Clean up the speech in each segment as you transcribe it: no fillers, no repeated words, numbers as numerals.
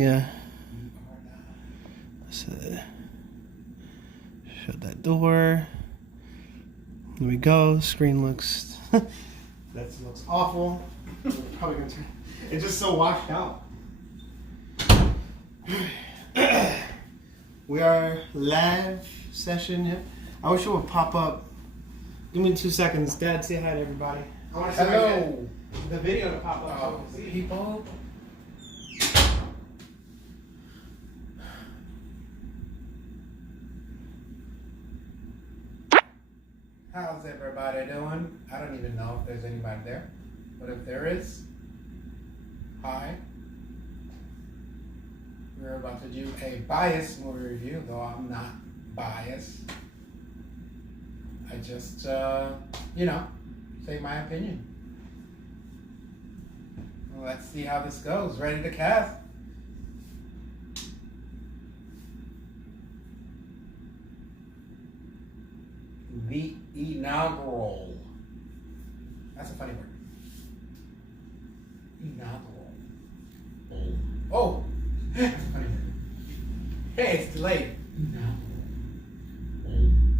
Yeah. So, shut that door. There we go. Screen looks... that looks awful. Probably gonna turn... It's just so washed out. We are live session here. I wish it would pop up. Give me 2 seconds. Dad, say hi to everybody. I want to see hello. The video to pop up. So we can see People. How's everybody doing? I don't even know if there's anybody there, but if there is, hi. We're about to do a biased movie review, though I'm not biased. I just, say my opinion. Well, let's see how this goes. Ready to cast? The inaugural. That's a funny word. Inaugural. Oh! That's a funny word. Hey, it's delayed.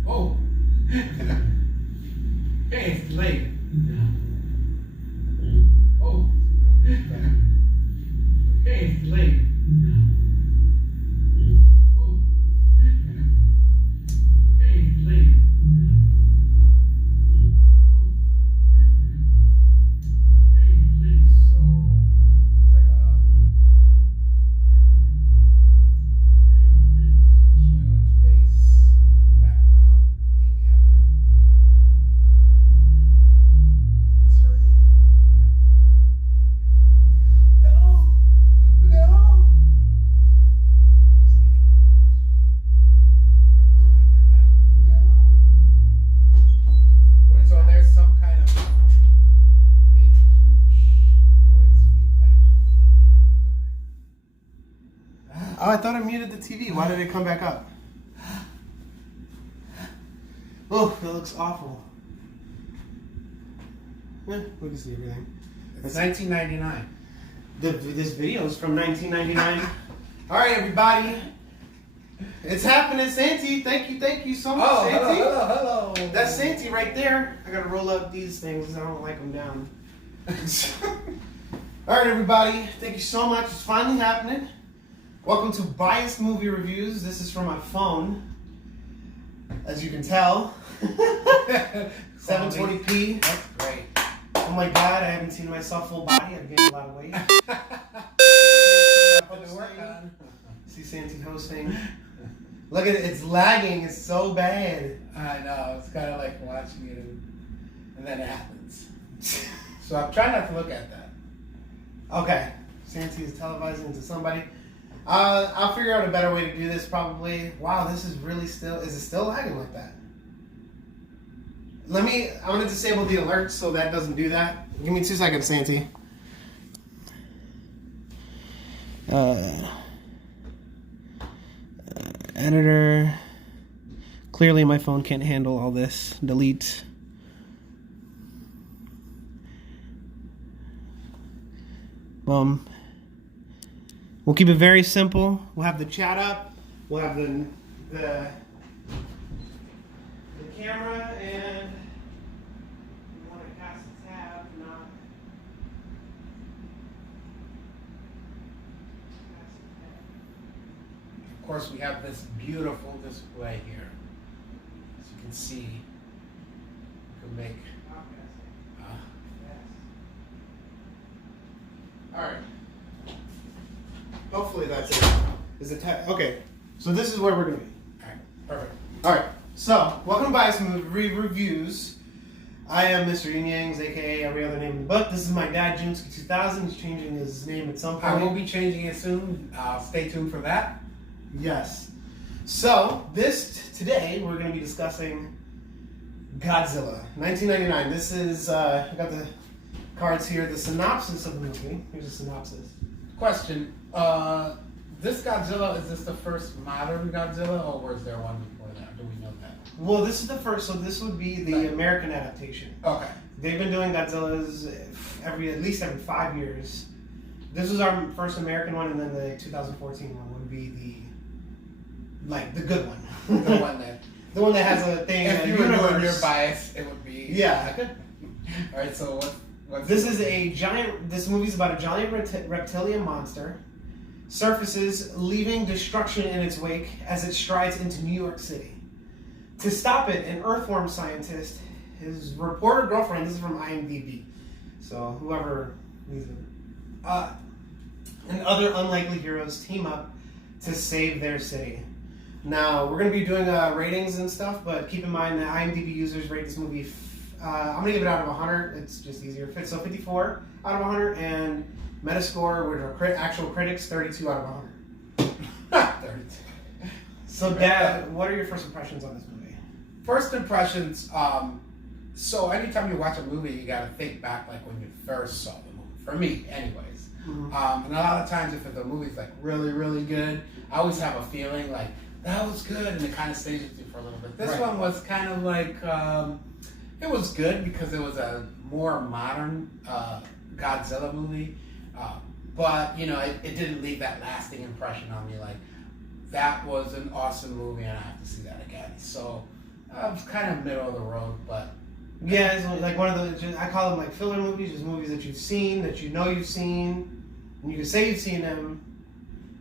Oh! Hey, it's delayed. Oh! Hey, it's delayed. Oh! Hey, it's delayed. Oh, I thought I muted the TV. Why did it come back up? Oh, that looks awful. We can see everything. It's 1999. This video is from 1999. All right, everybody. It's happening, Santi. Thank you so much, Santi. Hello. That's Santi right there. I gotta roll up these things. I don't like them down. All right, everybody. Thank you so much. It's finally happening. Welcome to Biased Movie Reviews. This is from my phone, as you can tell. 720p. That's great. Oh my god, I haven't seen myself full body. I've gained a lot of weight. See Santi hosting. Look at it, it's lagging. It's so bad. I know. It's kind of like watching it and then it happens. So I'm trying not to look at that. Okay. Santi is televising to somebody. I'll figure out a better way to do this probably. Wow, this is really still... Is it still lagging like that? I'm going to disable the alerts so that doesn't do that. Give me 2 seconds, Santi. Editor. Clearly my phone can't handle all this. Delete. Boom. We'll keep it very simple. We'll have the chat up. We'll have the camera, and we want to cast a tab, not cast a tab. Of course, we have this beautiful display here. As you can see, you can make... All right. Hopefully that's it. Is it okay? So this is where we're gonna be. All right, perfect. All right. So welcome to Biased Movie Reviews. I am Mr. Yin Yang's, aka every other name in the book. This is my dad, Junsuke 2000. He's changing his name at some point. I will be changing it soon. Stay tuned for that. Yes. So today we're going to be discussing Godzilla, 1999. This is I got the cards here. The synopsis of the movie. Here's a synopsis. Question: This Godzilla, is this the first modern Godzilla, or was there one before that? Do we know that? Well, this is the first. So this would be the American adaptation. Okay. They've been doing Godzillas at least every 5 years. This was our first American one, and then the 2014 one would be the good one. The one that. The one that has a thing. If you were doing your bias, it would be. Yeah. Good. All right. So what's this is a giant. This movie's about a giant reptilian monster surfaces, leaving destruction in its wake as it strides into New York City. To stop it, an earthworm scientist, his reporter girlfriend. This is from IMDb. So whoever these are, and other unlikely heroes team up to save their city. Now, we're going to be doing ratings and stuff, but keep in mind that IMDb users rate this movie, I'm going to give it out of 100. It's just easier. So 54 out of 100, and Metascore, which are actual critics, 32 out of 100. 32. So, Dad, what are your first impressions on this movie? First impressions, so anytime you watch a movie, you got to think back like when you first saw the movie. For me, anyways. Mm-hmm. And a lot of times if the movie's like really, really good, I always have a feeling like, that was good, and it kind of stays with you for a little bit. This one was kind of like, it was good because it was a more modern Godzilla movie, but you know, it didn't leave that lasting impression on me. Like, that was an awesome movie, and I have to see that again. So, it's kind of middle of the road, but yeah, it's like one of the, I call them like filler movies, just movies that you've seen, that you know you've seen, and you can say you've seen them,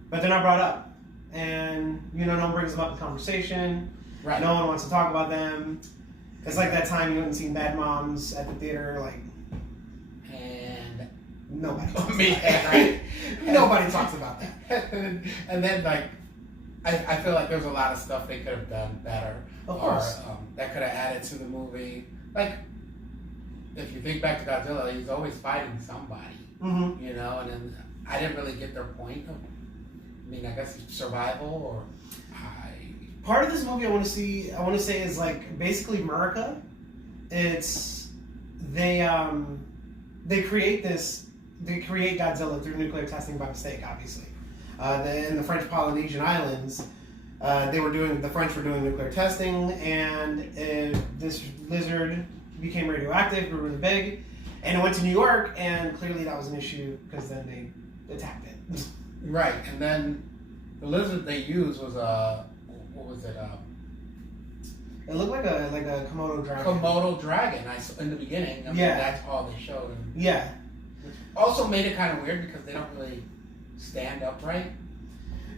but they're not brought up. And, you know, no one brings them up in conversation. Right. No one wants to talk about them. It's like that time you went and seen Bad Moms at the theater, like... And... Nobody talks Me, about that, right? Nobody talks about that. And then, like, I feel like there's a lot of stuff they could have done better. Of course. Or that could have added to the movie. Like, if you think back to Godzilla, he's always fighting somebody. Mm-hmm. You know, and then I didn't really get their point of, I mean, I guess it's survival or Part of this movie I want to say is like basically America. It's they create Godzilla through nuclear testing by mistake, obviously. In the French Polynesian Islands, the French were doing nuclear testing, and this lizard became radioactive, grew really big, and it went to New York, and clearly that was an issue because then they attacked it. Right, and then the lizard they used was what was it? It looked like a Komodo dragon. Komodo dragon. In the beginning. I mean, that's all they showed. Yeah. Which also made it kind of weird because they don't really stand upright.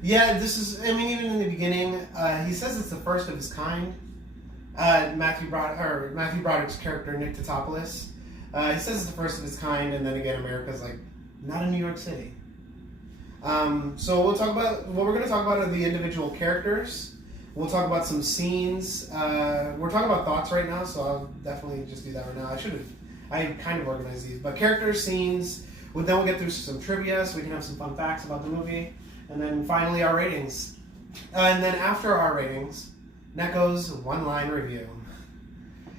Yeah, this is. I mean, even in the beginning, he says it's the first of its kind. Matthew Broderick's character Nick Tatopoulos. He says it's the first of its kind, and then again, America's like not in New York City. So we're going to talk about are the individual characters. We'll talk about some scenes. We're talking about thoughts right now, so I'll definitely just do that right now. I kind of organized these, but characters, scenes. Then we'll get through some trivia, so we can have some fun facts about the movie, and then finally our ratings. And then after our ratings, Neko's one-line review.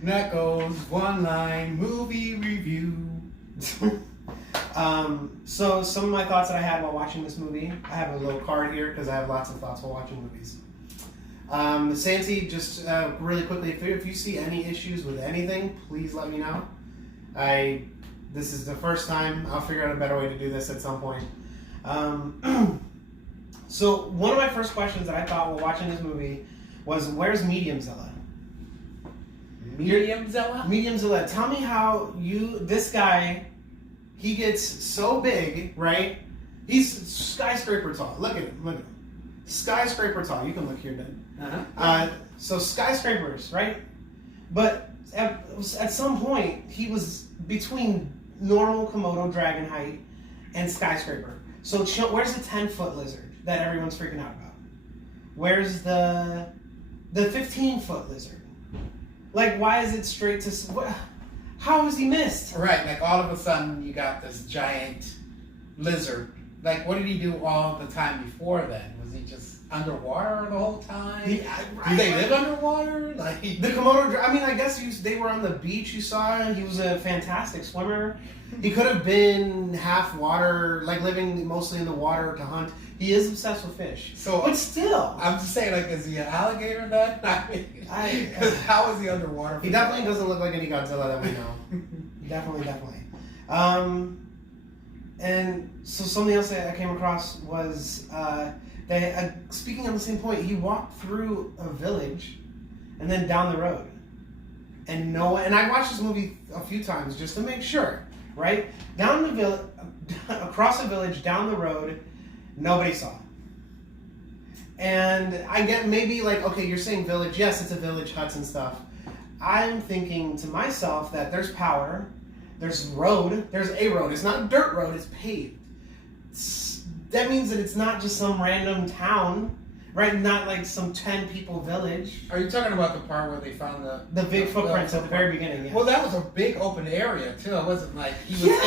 Neko's one-line movie review. So some of my thoughts that I had while watching this movie, I have a little card here because I have lots of thoughts while watching movies. Santi, just really quickly, if you see any issues with anything, please let me know. This is the first time. I'll figure out a better way to do this at some point. So one of my first questions that I thought while watching this movie was, where's Mediumzilla? Mediumzilla? Mediumzilla. Tell me how this guy, he gets so big, right? He's skyscraper tall. Look at him. Skyscraper tall. You can look here, Dan. So skyscrapers, right? But at some point, he was between normal Komodo dragon height and skyscraper. So where's the 10-foot lizard that everyone's freaking out about? Where's the 15-foot lizard? Like, why is it straight to... How was he missed? Right, like all of a sudden you got this giant lizard. Like, what did he do all the time before then? Was he just underwater the whole time? Do they live underwater? Like the Komodo. I mean, I guess they were on the beach. You saw him. He was a fantastic swimmer. He could have been half water, like living mostly in the water to hunt. He is obsessed with fish. But still, I'm just saying, like, is he an alligator then? Because how is he underwater? He definitely doesn't look like any Godzilla that we know. Definitely. And so something else that I came across was that, speaking on the same point, he walked through a village and then down the road. And and I watched this movie a few times just to make sure, right? Down the village, across a village, down the road, nobody saw. And I get maybe like, okay, you're saying village, yes, it's a village, huts and stuff. I'm thinking to myself that there's power, there's road, there's a road. It's not a dirt road, it's paved. That means that it's not just some random town, right? Not like some 10 people village. Are you talking about the part where they found the big footprints at the very beginning? Yeah. Well, that was a big open area too. It wasn't like he was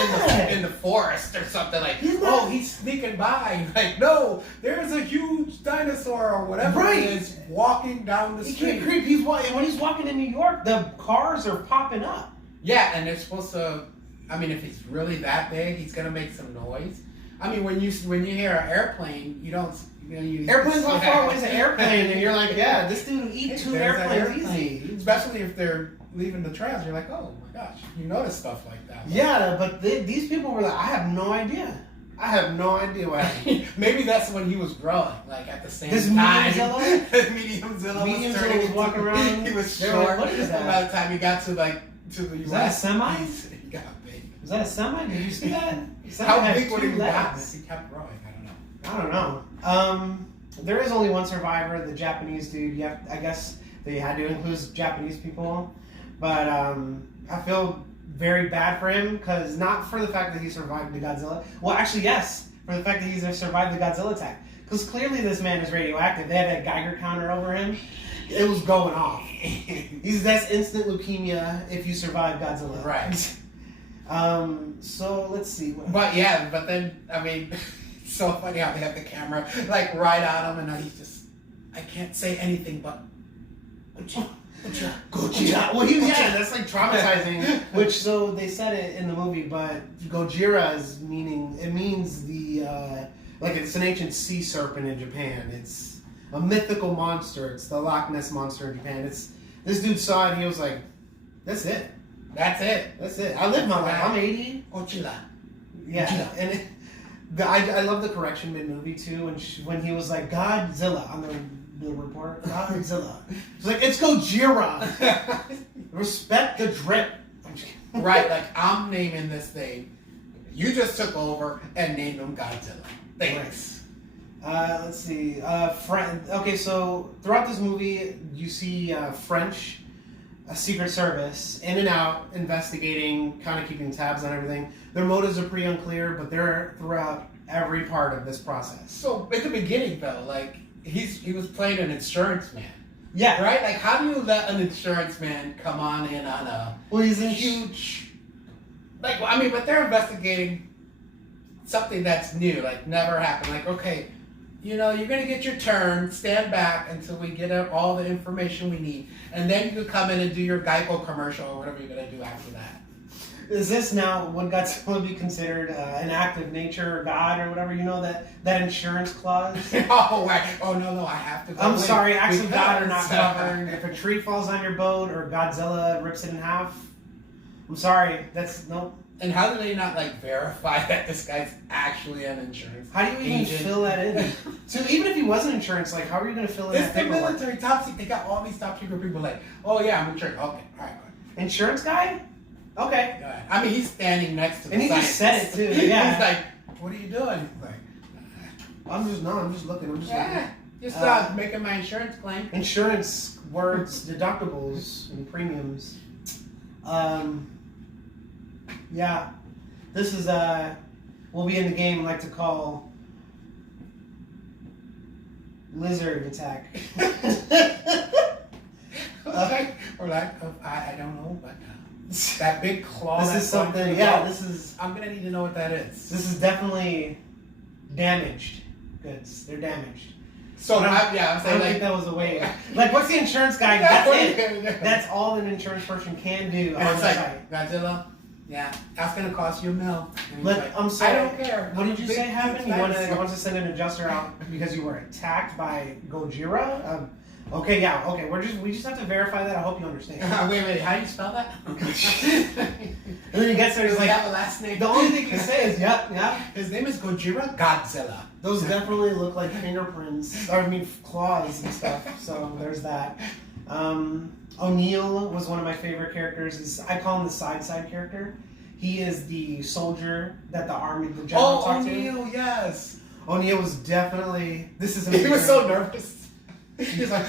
in the forest or something like. He's sneaking by. Like, no, there's a huge dinosaur or whatever right. It is walking down the street. He can't creep. When he's walking in New York, the cars are popping up. Yeah, and they're supposed to. I mean, if he's really that big, he's gonna make some noise. I mean, when you hear an airplane, you don't. Airplanes how far away is an airplane, and you're like, yeah, this dude would eat two airplanes easy. Especially if they're leaving the trails, you're like, oh my gosh, you notice stuff like that. Yeah, but these people were like, I have no idea. I have no idea what happened. Maybe that's when he was growing, like at the same this time. Medium Zilla was walking around. He was short. Like, what is that? By the time he got to the is that a semi? He got big. Is that a semi? Did you see that? How big would he got? He kept growing. I don't know. There is only one survivor, the Japanese dude. Yeah, I guess they had to include Japanese people, but I feel very bad for him because not for the fact that he survived the Godzilla. Well, actually, yes, for the fact that he's survived the Godzilla attack. Because clearly this man is radioactive. They had that Geiger counter over him. It was going off. That's instant leukemia if you survive Godzilla. Right. So let's see. But then I mean. So funny how they have the camera like right on him, and he's just, I can't say anything but Gojira. Well, that's like traumatizing. Which, so they said it in the movie, but Gojira means the like it's an ancient sea serpent in Japan. It's a mythical monster. It's the Loch Ness monster in Japan. This dude saw it. He was like, that's it. That's it. That's it. I live my life. I'm 80. Gojira. Yeah, Gojira. And I love the correction mid-movie too when he was like Godzilla on the report. Godzilla. It's like, it's Gojira. Respect the drip. Right, like I'm naming this thing. You just took over and named him Godzilla. Thanks. Let's see. Okay, so throughout this movie, you see French Secret Service in and out, investigating, kind of keeping tabs on everything. Their motives are pretty unclear, but they're throughout every part of this process. So at the beginning, though, like he was playing an insurance man. Yeah. Right? Like, how do you let an insurance man come on in on a he's a huge... Like, I mean, but they're investigating something that's new, like never happened. Like, okay, you're going to get your turn, stand back until we get all the information we need, and then you can come in and do your Geico commercial or whatever you're going to do after that. Is this now what Godzilla be considered an act of nature or God or whatever? You know that insurance clause? Oh, right. Oh, no, I have to go. I'm sorry, acts of God are not covered. If a tree falls on your boat or Godzilla rips it in half, I'm sorry, that's nope. And how do they not like verify that this guy's actually an insurance? How do you even fill that in? So even if he wasn't insurance, like how are you going to fill in that paperwork? It's the military top secret. They got all these top secret people like, oh yeah, I'm insured. Okay, all right, good. Insurance guy? Okay. I mean, he's standing next to the and he scientist. just said it too. Yeah. He's like, what are you doing? He's like, I'm just looking. looking. Just making my insurance claim. Insurance words, deductibles, and premiums. Yeah. This is we'll be in the game like to call lizard attack. Or like, I don't know, but that big claw. This is something. Yeah, this is. I'm gonna need to know what that is. This is definitely damaged goods. They're damaged. So I don't think that was a way. Like, what's the insurance guy? That's it. That's all an insurance person can do. And it's like Godzilla. Yeah, that's gonna cost you $1 million. Like, I'm sorry. I don't care. What did you say happened? You want to send an adjuster out because you were attacked by Gojira, Okay, yeah, okay. We just have to verify that. I hope you understand. Wait, how do you spell that? And then he gets there, he's Does like, he have a last name? the only thing he says, yep. His name is Gojira Godzilla. Those definitely look like fingerprints, or I mean claws and stuff. So there's that. O'Neill was one of my favorite characters. I call him the side character. He is the soldier that the general talked to. O'Neill, yes. O'Neill was definitely. This is. He was so nervous. He's like,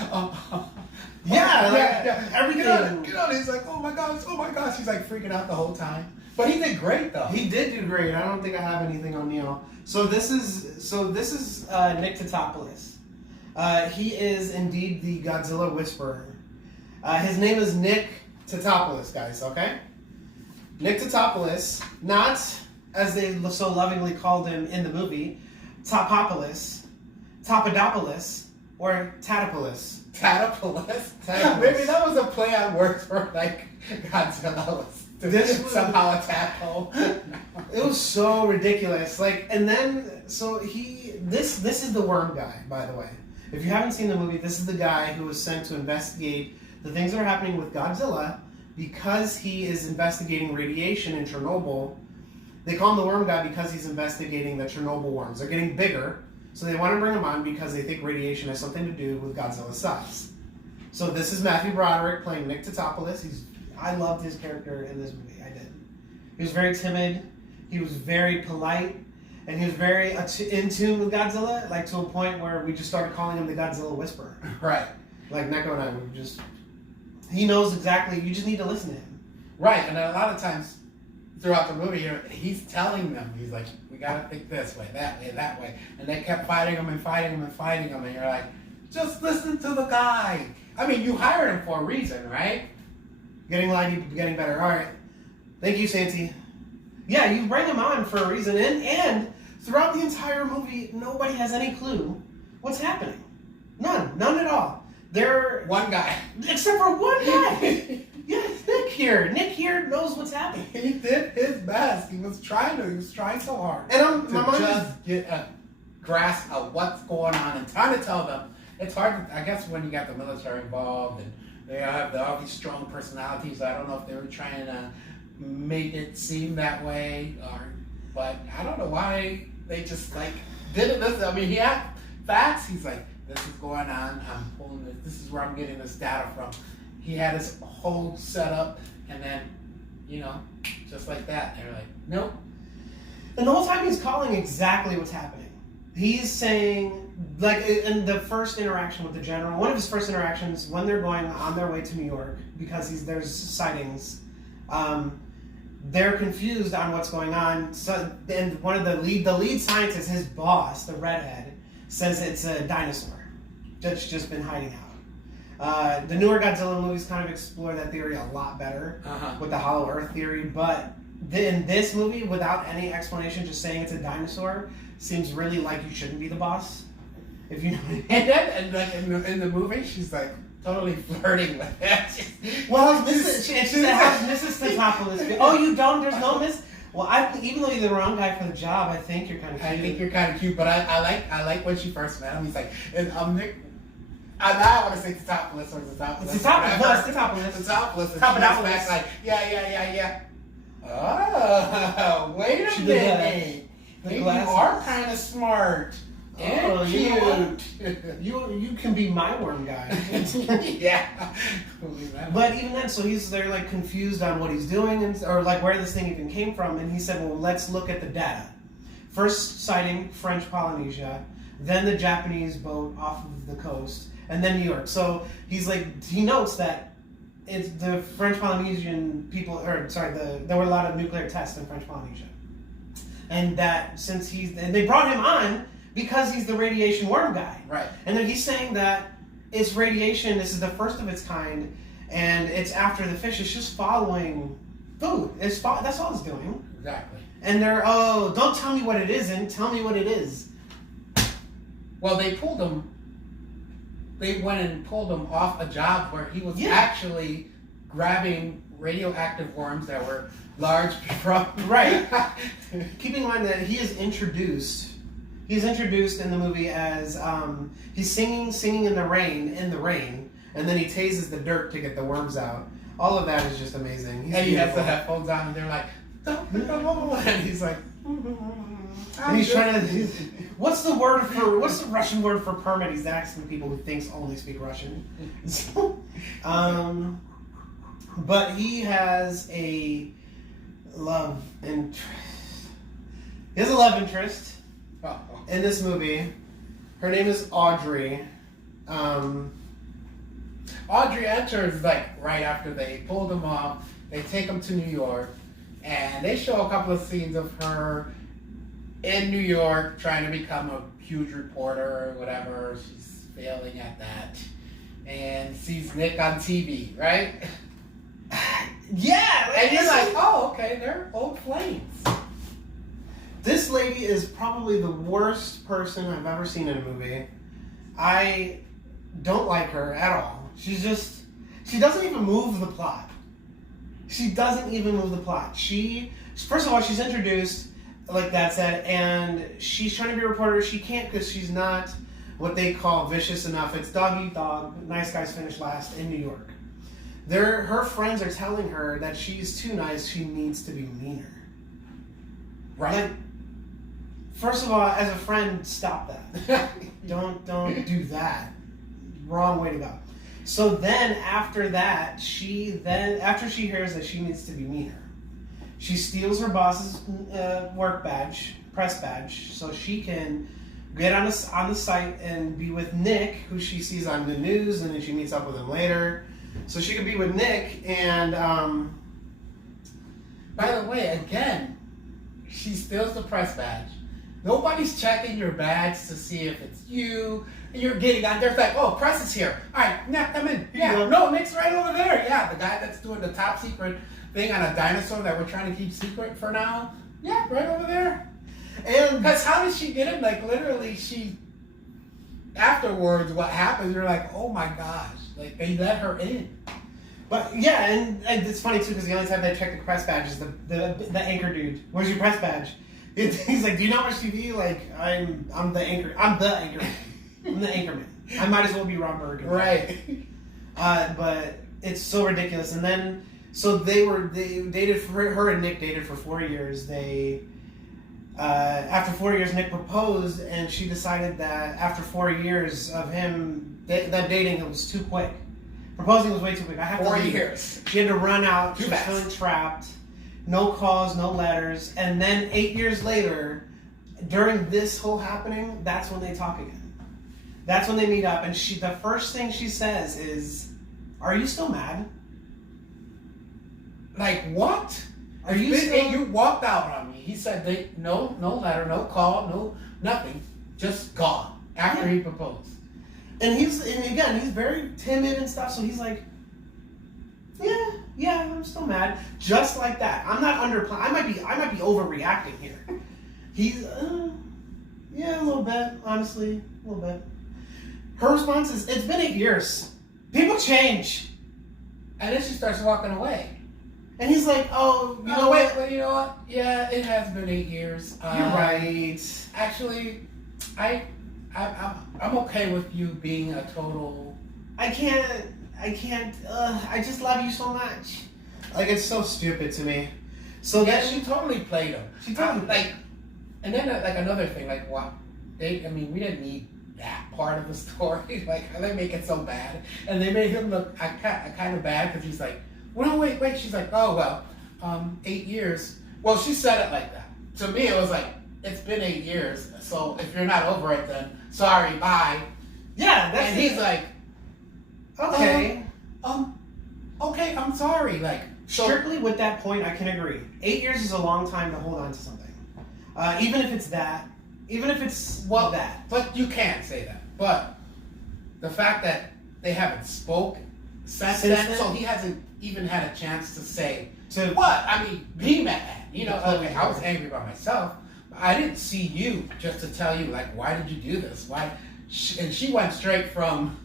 yeah, everything. Get on. He's like, oh my gosh. He's like freaking out the whole time. But he did great though. He did do great. I don't think I have anything on Neil. So this is Nick Tatopoulos. He is indeed the Godzilla Whisperer. His name is Nick Tatopoulos, guys. Okay, Nick Tatopoulos, not as they so lovingly called him in the movie, Topopoulos, Topadopoulos, or Tatopoulos. Tatopoulos? Tatopoulos. Maybe that was a play on words for like Godzilla was somehow a tadpole. It was so ridiculous. Like, and then so this is the worm guy, by the way. If you haven't seen the movie, this is the guy who was sent to investigate the things that are happening with Godzilla because he is investigating radiation in Chernobyl. They call him the worm guy because he's investigating the Chernobyl worms. They're getting bigger, so they want to bring him on because they think radiation has something to do with Godzilla's size. So this is Matthew Broderick playing Nick Tatopoulos. I loved his character in this movie. I did. He was very timid. He was very polite. And he was very in tune with Godzilla, like to a point where we just started calling him the Godzilla Whisperer. Right. Like Neko and I would just... He knows exactly. You just need to listen to him. Right, and a lot of times throughout the movie, he's telling them, he's like, we gotta think this way, that way. And they kept fighting him, and you're like, just listen to the guy. I mean, you hired him for a reason, right? Getting lighty, getting better. All right. Thank you, Santi. Yeah, you bring him on for a reason, and throughout the entire movie, nobody has any clue what's happening. None at all. They're one guy, except for one guy. Yeah, Nick here. Nick here knows what's happening. He did his best. He was trying so hard. And my mind just get a grasp of what's going on and trying to tell them. It's hard, I guess, when you got the military involved and they have all these strong personalities. I don't know if they were trying to make it seem that way, but I don't know why they just like didn't listen. I mean, he had facts. He's like, this is going on. I'm pulling this. This is where I'm getting this data from. He had his whole setup, and then, just like that, they're like, nope. And the whole time he's calling exactly what's happening. He's saying, like, in the first interaction with the general, one of his first interactions when they're going on their way to New York because there's sightings. They're confused on what's going on. So, and one of the lead scientist, his boss, the redhead, says it's a dinosaur that's just been hiding out. The newer Godzilla movies kind of explore that theory a lot better with the Hollow Earth theory, but in this movie, without any explanation, just saying it's a dinosaur seems really like you shouldn't be the boss. If you know. And then, like in the movie, she's like totally flirting with him. Well, Mrs. She said, "How's Mrs. Tatopoulos?" Oh, you don't? There's no Miss. Well, even though you're the wrong guy for the job, I think you're kind of cute. I think you're kind of cute, but I like when she first met him. He's like, and Nick. Now I want to say Tatopoulos or Tatopoulos. It's Tatopoulos. Tatopoulos. Back like, yeah. Oh, wait a minute. You are kind of smart. Oh, and cute. You can be my worm guy. Yeah. But even then, so they're like confused on what he's doing or like where this thing even came from. And he said, well, let's look at the data. First sighting, French Polynesia, then the Japanese boat off of the coast, and then New York. So he notes that it's the French Polynesian people, there were a lot of nuclear tests in French Polynesia. And that and they brought him on because he's the radiation worm guy. Right. And then he's saying that it's radiation, this is the first of its kind, and it's after the fish, it's just following food. That's all it's doing. Exactly. And they're, don't tell me what it isn't, tell me what it is. Well, they went and pulled him off a job where he was actually grabbing radioactive worms that were large from... Right. Keep in mind that he is introduced He's introduced in the movie as he's singing in the rain, and then he tases the dirt to get the worms out. All of that is just amazing. And he has the headphones on, and they're like, "Don't pick up on," and he's like, and he's trying to. What's the Russian word for permit? He's asking people who thinks only speak Russian. But he has a love interest. He has a love interest in this movie. Her name is Audrey. Audrey enters like right after they pulled him off. They take him to New York, and they show a couple of scenes of her in New York trying to become a huge reporter or whatever. She's failing at that, and sees Nick on TV, right? Yeah, and you're like, oh, okay, they're old flames. This lady is probably the worst person I've ever seen in a movie. I don't like her at all. She doesn't even move the plot. She doesn't even move the plot. First of all, she's introduced, like that said, and she's trying to be a reporter. She can't because she's not what they call vicious enough. It's dog eat dog, nice guys finish last in New York. Her friends are telling her that she's too nice, she needs to be meaner. Right. Like, first of all, as a friend, stop that. Don't do that. Wrong way to go. So then after that, after she hears that she needs to be meaner, she steals her boss's work badge, press badge, so she can get on the site and be with Nick, who she sees on the news, and then she meets up with him later. So she could be with Nick, and by the way, again, she steals the press badge. Nobody's checking your badge to see if it's you. And you're getting on there, it's like, oh, press is here. All right, yeah, come in. Yeah, no, Nick's right over there. Yeah, the guy that's doing the top secret thing on a dinosaur that we're trying to keep secret for now. Yeah, right over there. And because how did she get in? Like, literally, afterwards, what happens, you're like, oh my gosh. Like, they let her in. But yeah, and it's funny too because the only time they check the press badge is the anchor dude. Where's your press badge? He's like, do you not watch TV? Like, I'm the anchor. I'm the anchorman. I'm the anchorman. I might as well be Ron Burgundy. Right. But it's so ridiculous. And then so they dated her and Nick dated for 4 years. After 4 years, Nick proposed, and she decided that after 4 years of them dating, it was too quick. Proposing was way too quick. I have 4 to leave. years. She had to run out. Too She was fast. feeling trapped. No calls, no letters. And then 8 years later, during this whole happening, that's when they talk again. That's when they meet up, and the first thing she says is, "Are you still mad?" Like, what? Are you still? You walked out on me. He said, no letter, no call, no nothing. Just gone after he proposed. And again, he's very timid and stuff, so he's like, yeah, I'm still mad. Just like that. I'm not I might be overreacting here. He's, yeah, a little bit, honestly, a little bit. Her response is, it's been 8 years. People change. And then she starts walking away. And he's like, oh, you know what? Wait, you know what? Yeah, it has been 8 years. You're right. Actually, I'm okay with you being a total... I can't, I just love you so much. Like, it's so stupid to me. So yeah, then she totally played him. She totally and then like another thing, like what? We didn't need that part of the story. Like they make it so bad, and they made him look kind of bad because he's like, well, no, wait. She's like, oh well, 8 years. Well, she said it like that. To me, it was like, it's been 8 years. So if you're not over it, then sorry, bye. Yeah, and he's like, okay. Okay, I'm sorry. Like, strictly with that point, I can agree. 8 years is a long time to hold on to something. Even if it's that. Even if it's that. But you can't say that. But the fact that they haven't spoke since then, so he hasn't even had a chance to say, what? I mean, be mad. You know, okay, I was angry by myself. But I didn't see you just to tell you, like, why did you do this? Why? And she went straight from...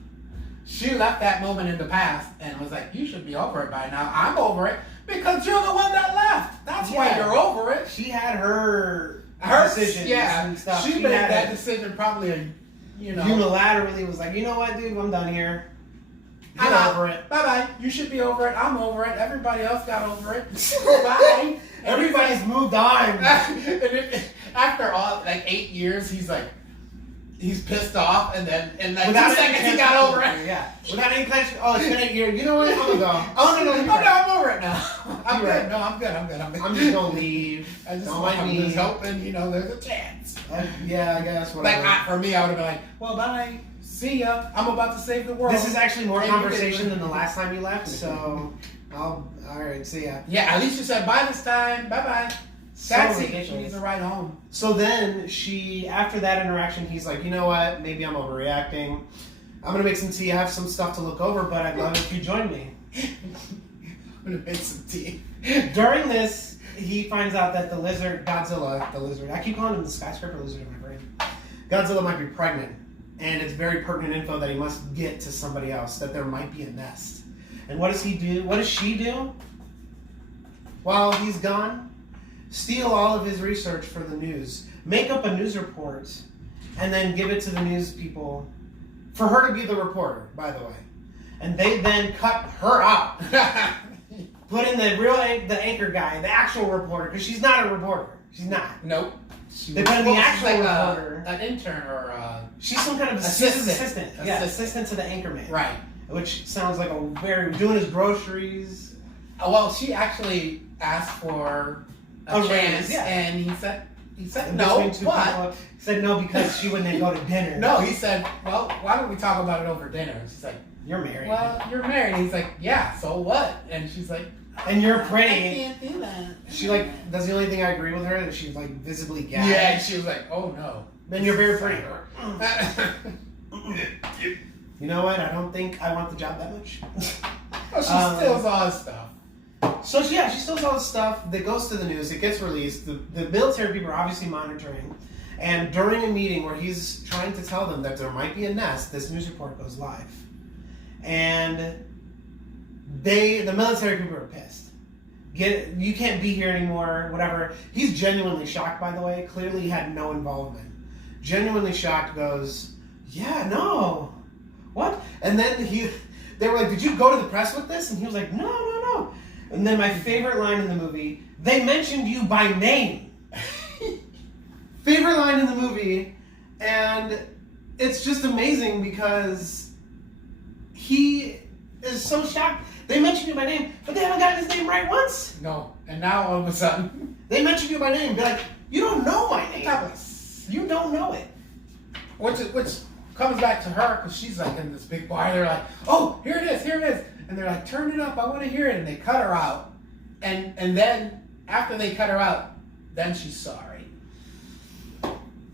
She left that moment in the past and was like, you should be over it by now. I'm over it because you're the one that left. That's why you're over it. She had her Her decisions yeah, and stuff. she made had that it decision probably, unilaterally was like, you know what, dude, I'm done here. Get I'm out. over it. Bye bye. You should be over it. I'm over it. Everybody else got over it. Bye. Everybody's moved on. After all, like 8 years, he's pissed off, and then in like 2 Without seconds any he got over it. Yeah. Without any kind of, oh, it's been 8 years. You know what? I'm gonna go. Oh no, you're Oh right. no, I'm over it now. I'm You're good. right. No, I'm good. I'm good. I'm just gonna leave. I just Don't want mind I'm me. just hoping, there's a chance. Yeah, I guess. Like Whatever. for me, I would have been like, well, bye. See ya. I'm about to save the world. This is actually more And you conversation did- than the last time you left, so all right, see ya. Yeah, at least you said bye this time. Bye bye. So Taxi. She ridiculous. needs a ride home. So then after that interaction, he's like, you know what? Maybe I'm overreacting. I'm gonna make some tea. I have some stuff to look over, but I'd love if you join me. I'm gonna make some tea. During this, he finds out that the lizard, Godzilla, the lizard, I keep calling him the skyscraper lizard in my brain. Godzilla might be pregnant, and it's very pertinent info that he must get to somebody else, that there might be a nest. And what does he do? What does she do? While he's gone, steal all of his research for the news, make up a news report, and then give it to the news people for her to be the reporter, by the way. And they then cut her out. Put in the anchor guy, the actual reporter, because she's not a reporter. She's not. Nope. They put in the actual reporter. An intern or She's some kind of assistant. Yeah, assistant to the anchorman. right. Which sounds like doing his groceries. Well, she actually asked for a A chance, raise, yeah. and he said In no. between two But people. He said no because she wouldn't go to dinner. no, he said, well, why don't we talk about it over dinner? And she's like, You're married. well, you're married. And he's like, yeah. So what? And she's like, And you're I pretty. can't do that. She that's the only thing I agree with her, that she's like visibly gagged. Yeah, and she was like, oh no. Then you're very pretty. You know what? I don't think I want the job that much. Well, she steals all his stuff. So she steals all this stuff that goes to the news. It gets released. The military people are obviously monitoring. And during a meeting where he's trying to tell them that there might be a nest, this news report goes live. And the military people are pissed. You can't be here anymore, whatever. He's genuinely shocked, by the way. Clearly he had no involvement. Genuinely shocked, goes, yeah, no. What? And then they were like, did you go to the press with this? And he was like, no. And then my favorite line in the movie, they mentioned you by name. Favorite line in the movie. And it's just amazing because he is so shocked. They mentioned you by name, but they haven't gotten his name right once. No. And now all of a sudden. They mentioned you by name. Be like, you don't know my name. Topless. You don't know it. Which comes back to her because she's like in this big bar. They're like, oh, here it is. And they're like, turn it up, I want to hear it. And they cut her out. And then after they cut her out, then she's sorry.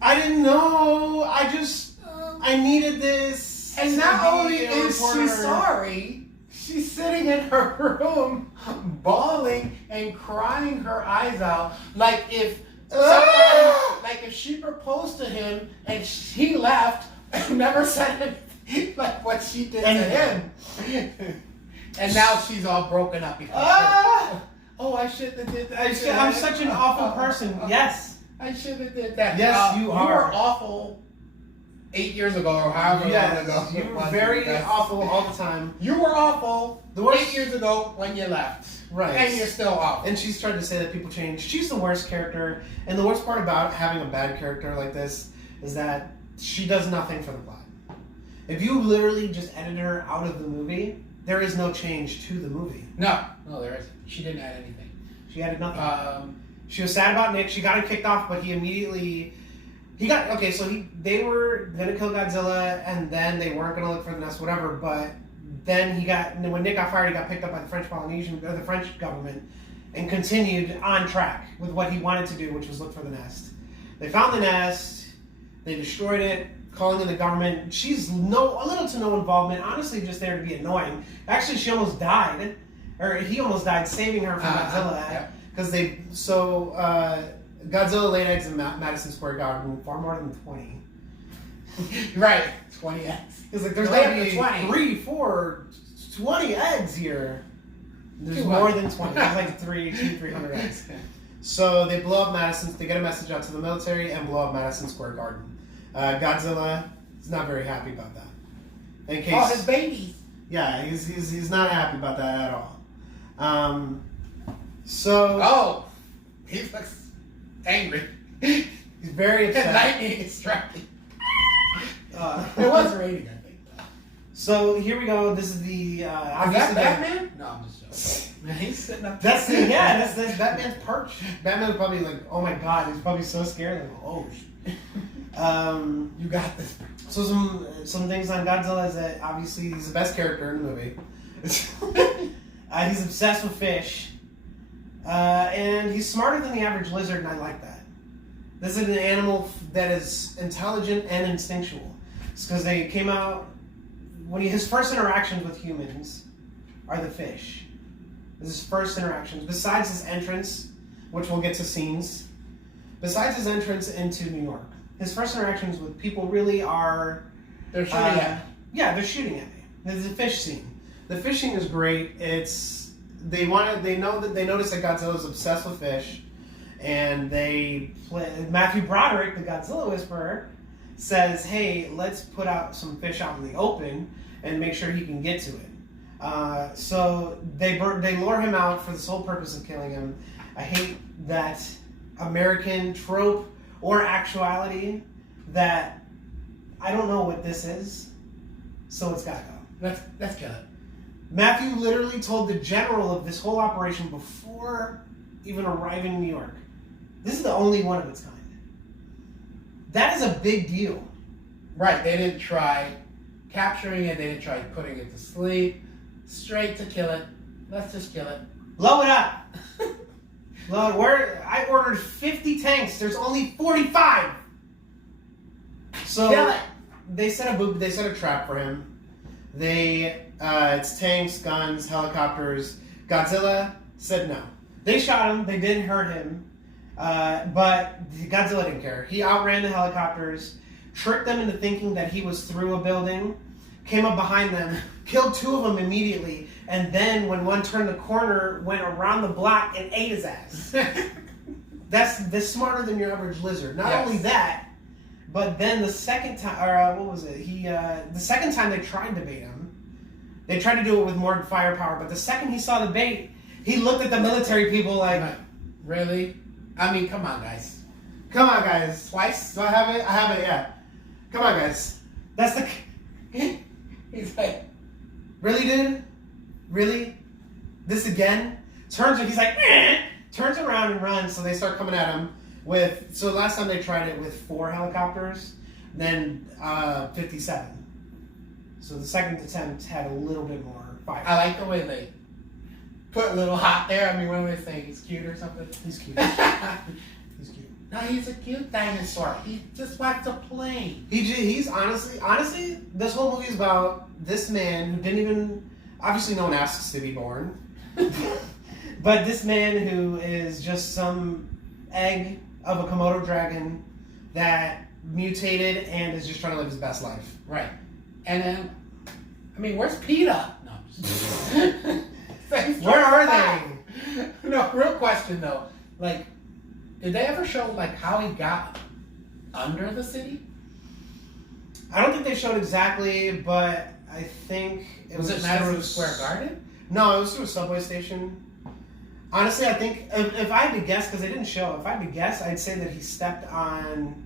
I didn't know. I needed this. And to not be only a is she reporter. sorry, she's sitting in her room bawling and crying her eyes out. Like if if she proposed to him and he left and never said anything like what she did to him. And now she's all broken up because I shouldn't have did that. I'm such an awful person. Yes. I shouldn't have did that. Yes, you are. You were awful 8 years ago or however long ago. You were very awful all the time. You were awful The worst- 8 years ago when you left. Right. And you're still awful. And she's tried to say that people change. She's the worst character. And the worst part about having a bad character like this is that she does nothing for the plot. If you literally just edited her out of the movie, there is no change to the movie. No, there isn't. She didn't add anything. She added nothing. She was sad about Nick. She got him kicked off, but he immediately... they were going to kill Godzilla, and then they weren't going to look for the nest, whatever, but then when Nick got fired, he got picked up by the the French government, and continued on track with what he wanted to do, which was look for the nest. They found the nest, they destroyed it, calling in the government. She's a little to no involvement, honestly just there to be annoying. Actually, she almost died, or he almost died saving her from Godzilla, because Godzilla laid eggs in Madison Square Garden, far more than 20. Right, 20 eggs. He's like, there's Lay gotta up be to 20. 3, 4, 20 eggs here. There's Too more much. than 20. There's like 300 eggs. So they blow up Madison. They get a message out to the military and blow up Madison Square Garden. Godzilla is not very happy about that. In case, Oh, his babies. yeah, he's not happy about that at all. So Oh, he looks angry. he's very upset. Lightning is striking. It was raining, I think. So here we go. This is the Is that obviously Batman? No, I'm just joking. Man, he's sitting up. that's Batman's perch. Batman was probably like, oh my god, he's probably so scared. Like, oh shit. You got this. So some things on Godzilla is that obviously he's the best character in the movie. He's obsessed with fish, and he's smarter than the average lizard, and I like that. This is an animal that is intelligent and instinctual. It's because they came out his first interactions with humans are the fish. This is his first interactions. Besides his entrance, which we'll get to scenes. Besides his entrance into New York, his first interactions with people really are. They're shooting at me. Yeah, they're shooting at me. There's a fish scene. The fish scene is great. They notice that Godzilla's obsessed with fish, and Matthew Broderick, the Godzilla Whisperer, says, "Hey, let's put out some fish out in the open and make sure he can get to it." So they lure him out for the sole purpose of killing him. I hate that American trope or actuality that I don't know what this is, so it's gotta go. Let's kill it. Matthew literally told the general of this whole operation before even arriving in New York. This is the only one of its kind. That is a big deal. Right, they didn't try capturing it, they didn't try putting it to sleep. Straight to kill it. Let's just kill it. Blow it up. I ordered 50 tanks. There's only 45. So Kill it. They set a trap for him. It's tanks, guns, helicopters. Godzilla said no. They shot him. They didn't hurt him. But Godzilla didn't care. He outran the helicopters, tricked them into thinking that he was through a building, came up behind them, killed 2 of them immediately, and then when one turned the corner, went around the block and ate his ass. That's smarter than your average lizard. Not Yes. only that, but then the second time, what was it? The second time they tried to bait him, they tried to do it with more firepower, but the second he saw the bait, he looked at the military people like, really? I mean, come on, guys. come on, guys. Twice? Do I have it? I have it, yeah. Come on, guys. That's the... He's like, Really, dude? Really? This again? He's like, turns around and runs, so they start coming at him so last time they tried it with 4 helicopters, then 57. So the second attempt had a little bit more fire. I like the way they put a little hot there. I mean, what do they say? He's cute or something? He's cute. He's cute. No, he's a cute dinosaur. He just wants to play. He's honestly, this whole movie is about this man who didn't even, obviously no one asks to be born, but this man who is just some egg of a Komodo dragon that mutated and is just trying to live his best life. Right. And then, I mean, where's PETA? No, I'm just Where are they? No, real question though. Like, did they ever show like how he got under the city? I don't think they showed exactly, but I think Was it Madison Square Garden? No, it was through a subway station. Honestly, I think if I had to guess, because they didn't show, if I had to guess, I'd say that he stepped on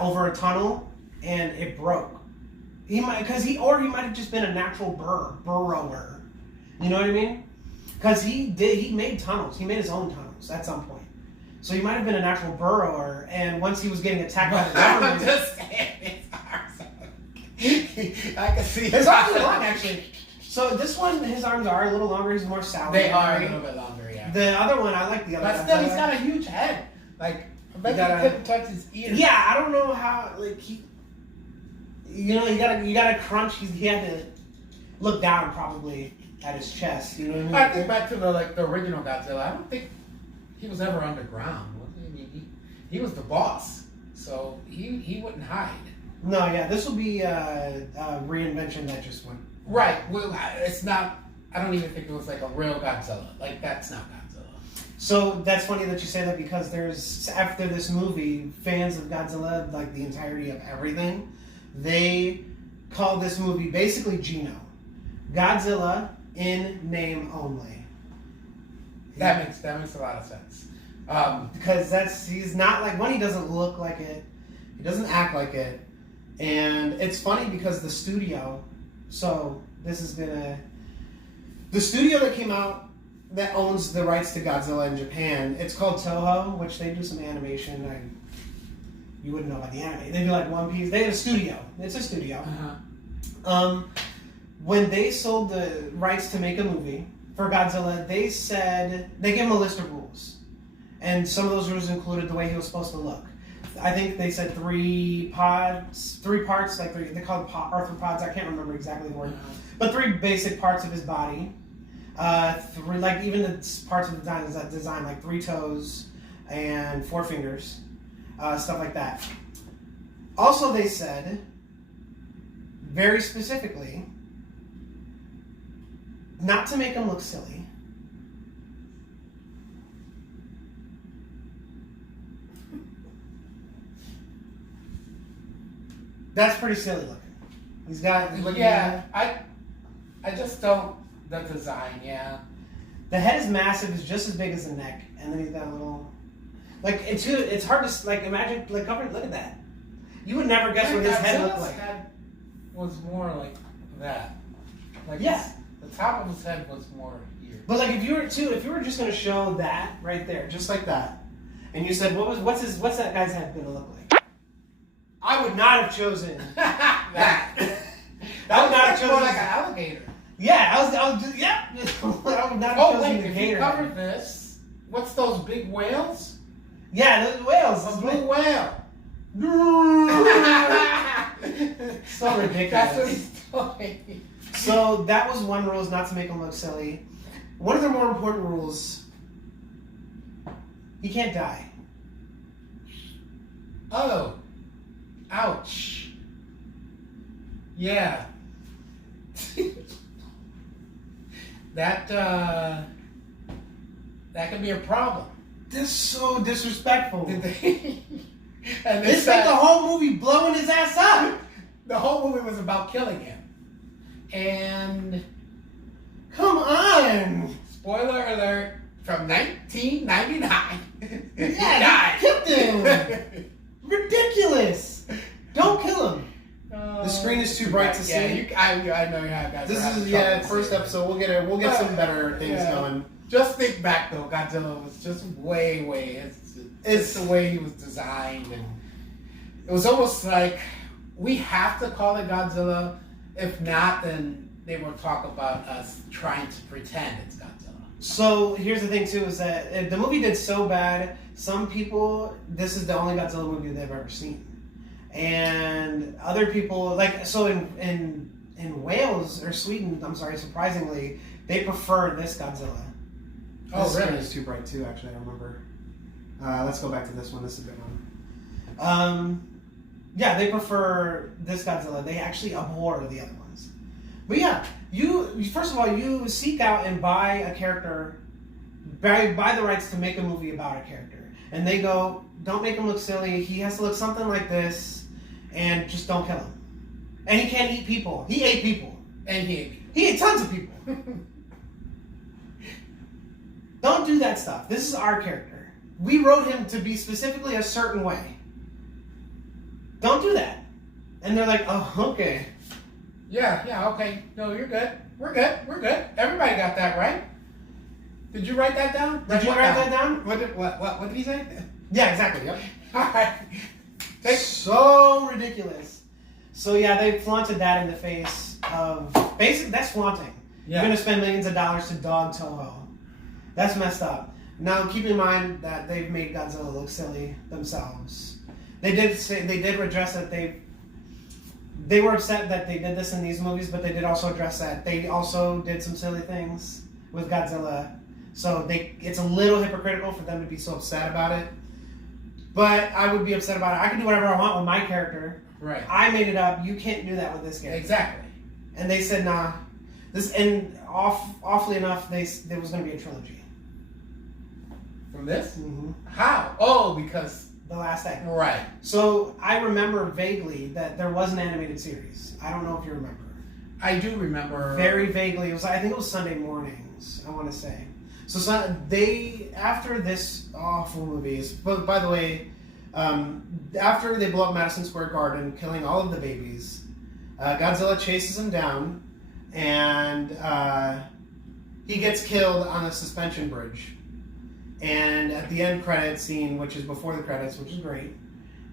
over a tunnel and it broke. He might have just been a natural burrower. You know what I mean? Because he made tunnels. He made his own tunnels at some point. So he might have been a natural burrower, and once he was getting attacked by the government, I'm just saying, his arms. I can see his arms are long actually. So this one, his arms are a little longer. He's more sallow. They are a little bit longer, yeah. The other one, I like the other one. But still, he's got a huge head. Like, I bet he couldn't touch his ears. Yeah, I don't know how. Like you gotta crunch. He had to look down probably at his chest. You know what I mean? I think back to the original Godzilla. I don't think he was ever underground. Was he? He was the boss, so he wouldn't hide. No, yeah, this will be a reinvention that just went. Right. Well, it's not. I don't even think it was like a real Godzilla. Like, that's not Godzilla. So that's funny that you say that because there's after this movie, fans of Godzilla, like the entirety of everything, they call this movie basically Gino. Godzilla in name only. That makes a lot of sense. Because he's not like one. He doesn't look like it. He doesn't act like it. And it's funny because the studio. So this has been the studio that came out that owns the rights to Godzilla in Japan. It's called Toho, which they do some animation. You wouldn't know about the anime. They do like One Piece. They have a studio. It's a studio. When they sold the rights to make a movie for Godzilla, they gave him a list of rules, and some of those rules included the way he was supposed to look. I think they said three parts, like they call it arthropods. I can't remember exactly the word, but 3 basic parts of his body. 3, like even the parts of the design, like 3 toes and 4 fingers, stuff like that. Also, they said very specifically not to make him look silly. That's pretty silly looking. He's got I just don't the design. Yeah, the head is massive. It's just as big as the neck, and then he's got a little it's hard to like imagine like look at that. You would never guess what his head looked like. Head was more like that. Like yeah, the top of his head was more here. But like if you were just going to show that right there, just like that, and you said what's that guy's head going to look like? I would not have chosen that. I would not have chosen more like an alligator. Yeah, I was just, yeah. I would not have chosen the if gator. you cover this, what's those big whales? Yeah, those whales. A blue whale. So ridiculous. That's what he's doing. So that was one rule, is not to make him look silly. One of the more important rules, he can't die. Oh. Ouch. Yeah. That could be a problem. That's so disrespectful. And they This made the whole movie blowing his ass up. The whole movie was about killing him. And come on. Spoiler alert, from 1999. Yeah, he killed him. Ridiculous. Don't kill him. The screen is too bright to see. I know you have guys. This is first episode. We'll get some better things going. Just think back though, Godzilla was just way. It's the way he was designed, and it was almost like we have to call it Godzilla. If not, then they will talk about us trying to pretend it's Godzilla. So here's the thing too: is that the movie did so bad. Some people, this is the only Godzilla movie they've ever seen. And other people, like, so in Wales, or Sweden, I'm sorry, surprisingly, they prefer this Godzilla. Oh, this really? screen is too bright, too, actually, I remember. Let's go back to this one. This is a good one. Yeah, they prefer this Godzilla. They actually abhor the other ones. But yeah, you first of all, you seek out and buy a character, buy the rights to make a movie about a character. And they go, don't make him look silly. He has to look something like this. And just don't kill him. And he can't eat people. He ate people. And he ate people. He ate tons of people. Don't do that stuff. This is our character. We wrote him to be specifically a certain way. Don't do that. And they're like, oh, okay. Yeah, okay. No, you're good. We're good. Everybody got that right. Did you write that down? Did you write that down? What did he say? Yeah, exactly. Yep. All right. So ridiculous. So yeah, they flaunted that in the face of that's flaunting. Yeah. You're gonna spend millions of dollars to dog Toho. That's messed up. Now keep in mind that they've made Godzilla look silly themselves. They did address that they were upset that they did this in these movies, but they did also address that they also did some silly things with Godzilla. So it's a little hypocritical for them to be so upset about it. But I would be upset about it. I can do whatever I want with my character. Right. I made it up. You can't do that with this character. Exactly. And they said, nah. Awfully enough, there was going to be a trilogy. From this? Mm-hmm. How? Oh, because The Last Act. right. So I remember vaguely that there was an animated series. I don't know if you remember. I do remember Very vaguely. It was, I think it was Sunday mornings, I want to say. So they, after this awful movies, but by the way, after they blow up Madison Square Garden, killing all of the babies, Godzilla chases him down, and he gets killed on a suspension bridge. And at the end credit scene, which is before the credits, which is great,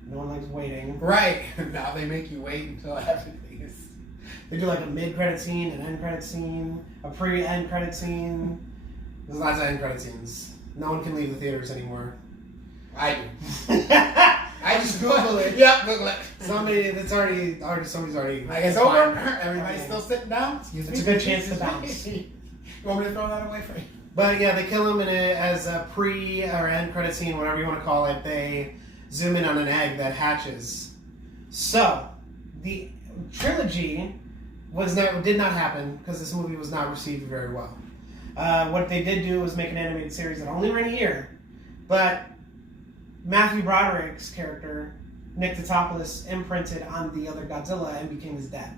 no one likes waiting. Right. Now they make you wait until everything is. They do like a mid-credit scene, an end-credit scene, a pre-end credit scene. There's lots of end-credit scenes. No one can leave the theaters anymore. I do. I just Google it. Yep, Google it. Somebody's already. Like it's over. Everybody's still sitting down. Excuse me. It's a good chance to bounce. You want me to throw that away for you? But yeah, they kill him as a pre or end credit scene, whatever you want to call it. They zoom in on an egg that hatches. So the trilogy did not happen because this movie was not received very well. What they did do was make an animated series that only ran a year, but Matthew Broderick's character, Nick Tatopoulos, imprinted on the other Godzilla and became his dad.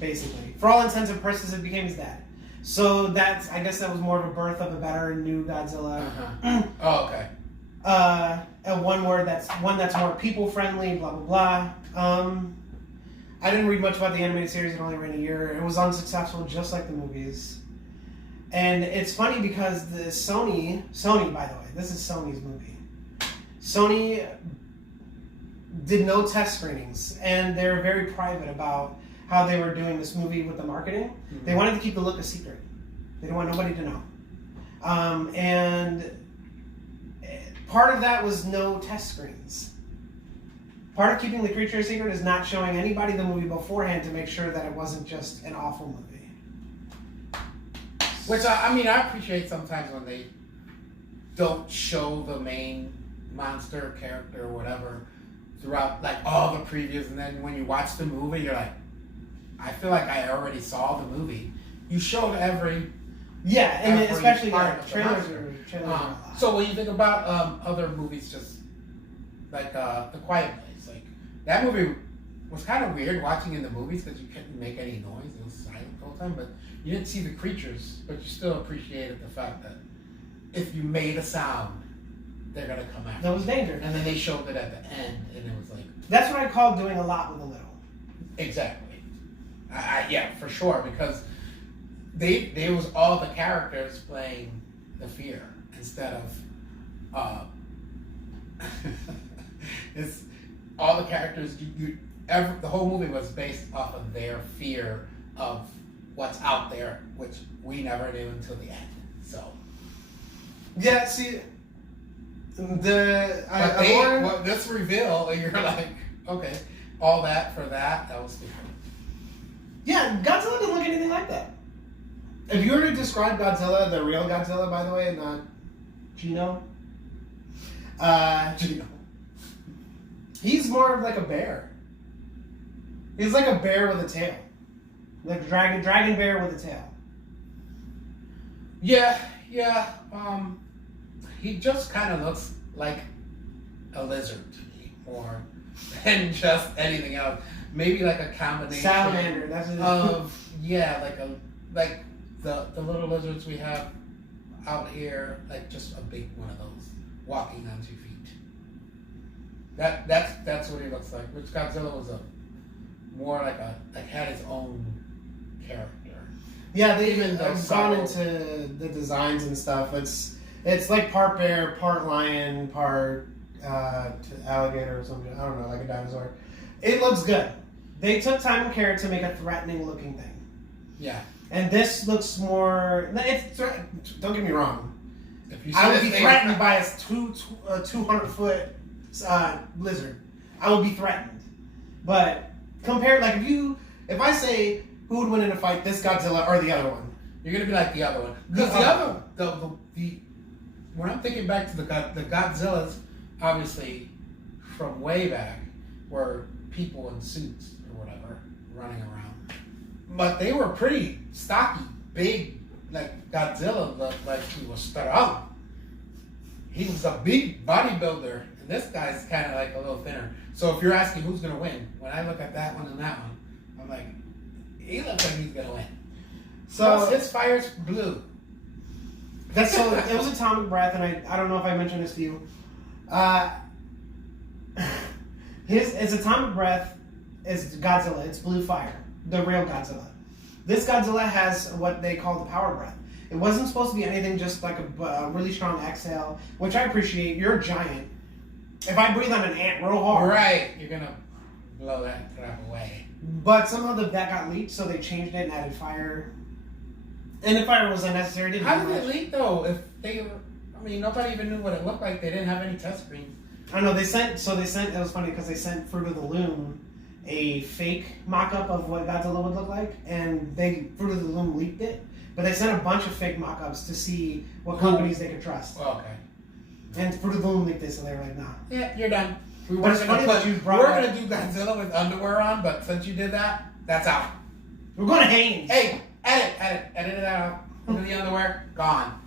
Basically. For all intents and purposes, it became his dad. So I guess that was more of a birth of a better new Godzilla. Uh-huh. Oh, okay. And one that's more people friendly, blah blah blah. I didn't read much about the animated series, it only ran a year. It was unsuccessful just like the movies. And it's funny because the Sony, by the way, this is Sony's movie. Sony did no test screenings, and they're very private about how they were doing this movie with the marketing. Mm-hmm. They wanted to keep the look a secret. They didn't want nobody to know. And part of that was no test screens. Part of keeping the creature a secret is not showing anybody the movie beforehand to make sure that it wasn't just an awful movie. Which, I appreciate sometimes when they don't show the main monster character or whatever throughout, like, all the previews, and then when you watch the movie, you're like, I feel like I already saw the movie. You showed every... Yeah, and every especially part of the trailers monster. are So when you think about other movies, just like The Quiet Place, like, that movie was kind of weird watching in the movies because you couldn't make any noise. It was silent the whole time, but you didn't see the creatures, but you still appreciated the fact that if you made a sound, they're gonna come out. That was danger. And then they showed it at the end, and it was like... That's what I call doing a lot with a little. Exactly. Yeah, for sure, because they was all the characters playing the fear instead of it's all the characters. The whole movie was based off of their fear of what's out there, which we never knew until the end. So yeah, see, this reveal, you're like, okay, all that for that was different. Yeah, Godzilla doesn't look anything like that. If you were to describe Godzilla, the real Godzilla, by the way, not Gino, he's more of like a bear. He's like a bear with a tail. Like a dragon bear with a tail. Yeah. He just kind of looks like a lizard to me, more than just anything else. Maybe like a combination salamander. That's of like the little lizards we have out here, like just a big one of those walking on 2 feet. That's what he looks like. Which Godzilla was had his own character. Yeah, they even gone into the designs and stuff. It's like part bear, part lion, part alligator or something. I don't know, like a dinosaur. It looks good. They took time and care to make a threatening looking thing. Yeah. And this looks more... Don't get me wrong. I would be threatened by a 200-foot lizard. I would be threatened. But compared, like if I say who would win in a fight, this Godzilla or the other one, you're gonna be like the other one. Because the other, the when I'm thinking back to the Godzillas, obviously from way back, were people in suits or whatever running around, but they were pretty stocky, big. Like Godzilla looked like he was strong. he was a big bodybuilder, and this guy's kind of like a little thinner. So if you're asking who's gonna win, when I look at that one and that one, I'm like, he looks like he's gonna win. So his fire's blue. That's so. It was Atomic Breath, and I don't know if I mentioned this to you. His Atomic Breath is Godzilla. It's blue fire, the real Godzilla. This Godzilla has what they call the power breath. It wasn't supposed to be anything, just like a really strong exhale, which I appreciate. You're a giant. If I breathe on an ant real hard, right, you're gonna blow that crap away. But somehow that got leaked, so they changed it and added fire. And the fire was unnecessary. How did it leak though? If they, nobody even knew what it looked like. They didn't have any test screens. I know they sent. It was funny because they sent Fruit of the Loom a fake mock-up of what Godzilla would look like, and Fruit of the Loom leaked it. But they sent a bunch of fake mock-ups to see what companies they could trust. Oh, okay. And Fruit of the Loom leaked this, and they were like, "Nah." Yeah, you're done. We But were it's funny that you brought gonna up- do Godzilla with underwear on, but since you did that, that's out. We're going to Haynes. Hey, edit it out. Look at the underwear, gone.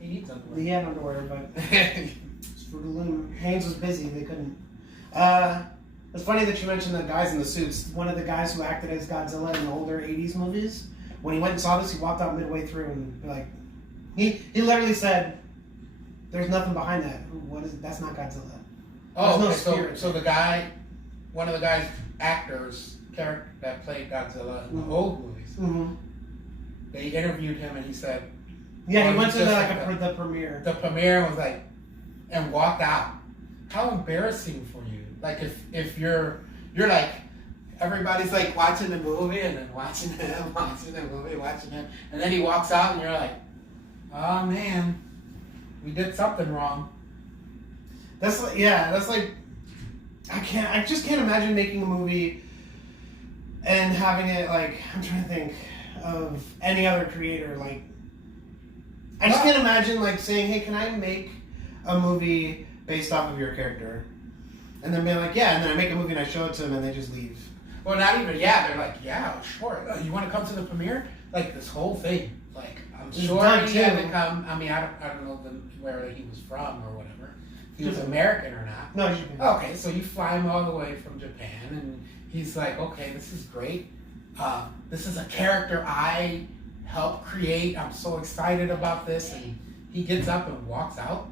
He needs underwear. He had underwear, but it's Fruit of the Loom. Haynes was busy; they couldn't. It's funny that you mentioned the guys in the suits. One of the guys who acted as Godzilla in the older '80s movies, when he went and saw this, he walked out midway through and like, he literally said, "There's nothing behind that. What is it? That's not Godzilla." Oh, no okay, spirit. so the guy, one of the guys, actors, character that played Godzilla in the old movies, Mm-hmm. they interviewed him and he said, Yeah, well, he went to just the premiere. The premiere was like, and walked out. How embarrassing for you. Like if you're like, everybody's like watching the movie and then watching him, watching the movie, watching him, and then he walks out and you're like, oh man, we did something wrong. That's like, I just can't imagine making a movie and having it like, I'm trying to think of any other creator, like, I just can't imagine like saying, hey, can I make a movie based off of your character? And then being like, yeah, and then I make a movie and I show it to them and they just leave. Well, not even, yeah, they're like, yeah, sure. You want to come to the premiere? Like, this whole thing. Like, I'm sure he had to come. I mean, I don't know where he was from or whatever. If he was American or not. No, he's Japan. Okay, so you fly him all the way from Japan, and he's like, okay, this is great. This is a character I helped create. I'm so excited about this. And he gets up and walks out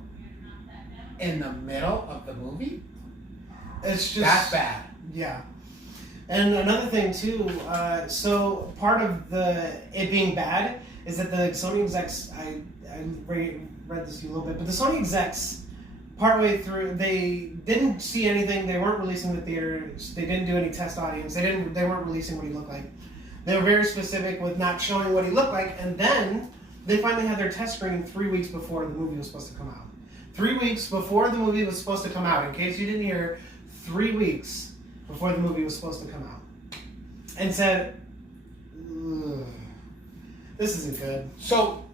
in the middle of the movie. It's just... That's bad. Yeah. And another thing, too, so part of it being bad is that the Sony execs, I read this to you a little bit, but the Sony execs, partway through, they didn't see anything. They weren't releasing the theaters. They didn't do any test audience. They weren't releasing what he looked like. They were very specific with not showing what he looked like, and then they finally had their test screening 3 weeks before the movie was supposed to come out. 3 weeks before the movie was supposed to come out, in case you didn't hear, 3 weeks before the movie was supposed to come out, and said, this isn't good. So,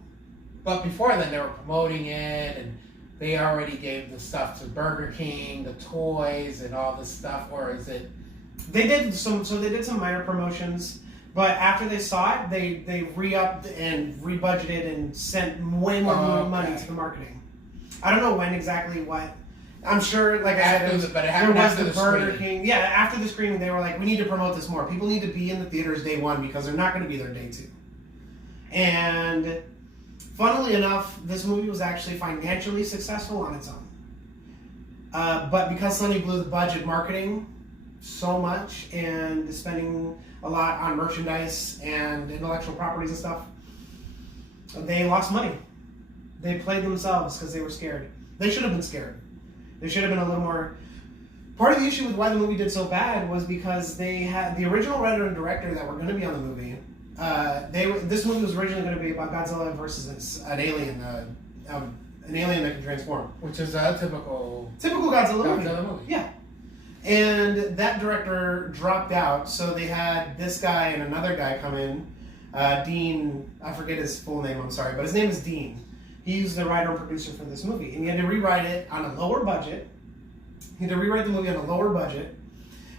but before then, they were promoting it, and they already gave the stuff to Burger King, the toys, and all this stuff, or is it? They did some minor promotions, but after they saw it, they re-upped and rebudgeted and sent way more money to the marketing. I don't know when exactly what. I'm sure, like I said, there was the Burger King. Yeah, after the screening, they were like, we need to promote this more. People need to be in the theaters day one because they're not going to be there day two. And funnily enough, this movie was actually financially successful on its own. But because Sony blew the budget marketing so much and spending a lot on merchandise and intellectual properties and stuff, they lost money. They played themselves because they were scared. They should have been scared. There should have been a little more. Part of the issue with why the movie did so bad was because they had the original writer and director that were going to be on the movie. This movie was originally going to be about Godzilla versus an alien that can transform, Which is a typical Godzilla movie. Yeah, and that director dropped out, so they had this guy and another guy come in. Dean, I forget his full name. I'm sorry, but his name is Dean. He's the writer and producer for this movie, and he had to rewrite it on a lower budget. He had to rewrite the movie on a lower budget.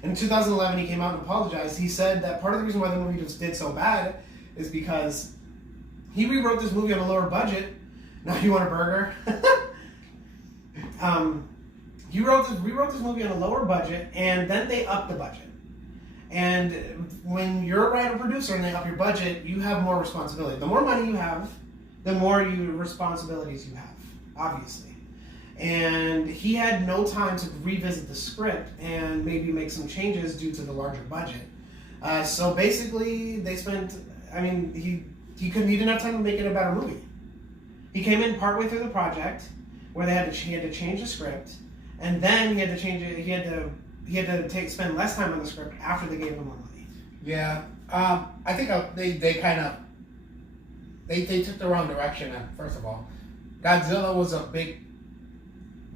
In 2011, he came out and apologized. He said that part of the reason why the movie just did so bad is because he rewrote this movie on a lower budget. Now you want a burger? he rewrote this movie on a lower budget, and then they upped the budget. And when you're a writer producer and they up your budget, you have more responsibility. The more money you have, the more responsibilities you have, obviously. And he had no time to revisit the script and maybe make some changes due to the larger budget. So basically, they spent. I mean, he didn't have time to make it a better movie. He came in partway through the project, where he had to change the script, and then he had to change it. He had to spend less time on the script after they gave him more money. Yeah, I think they kind of they took the wrong direction. First of all, Godzilla was a big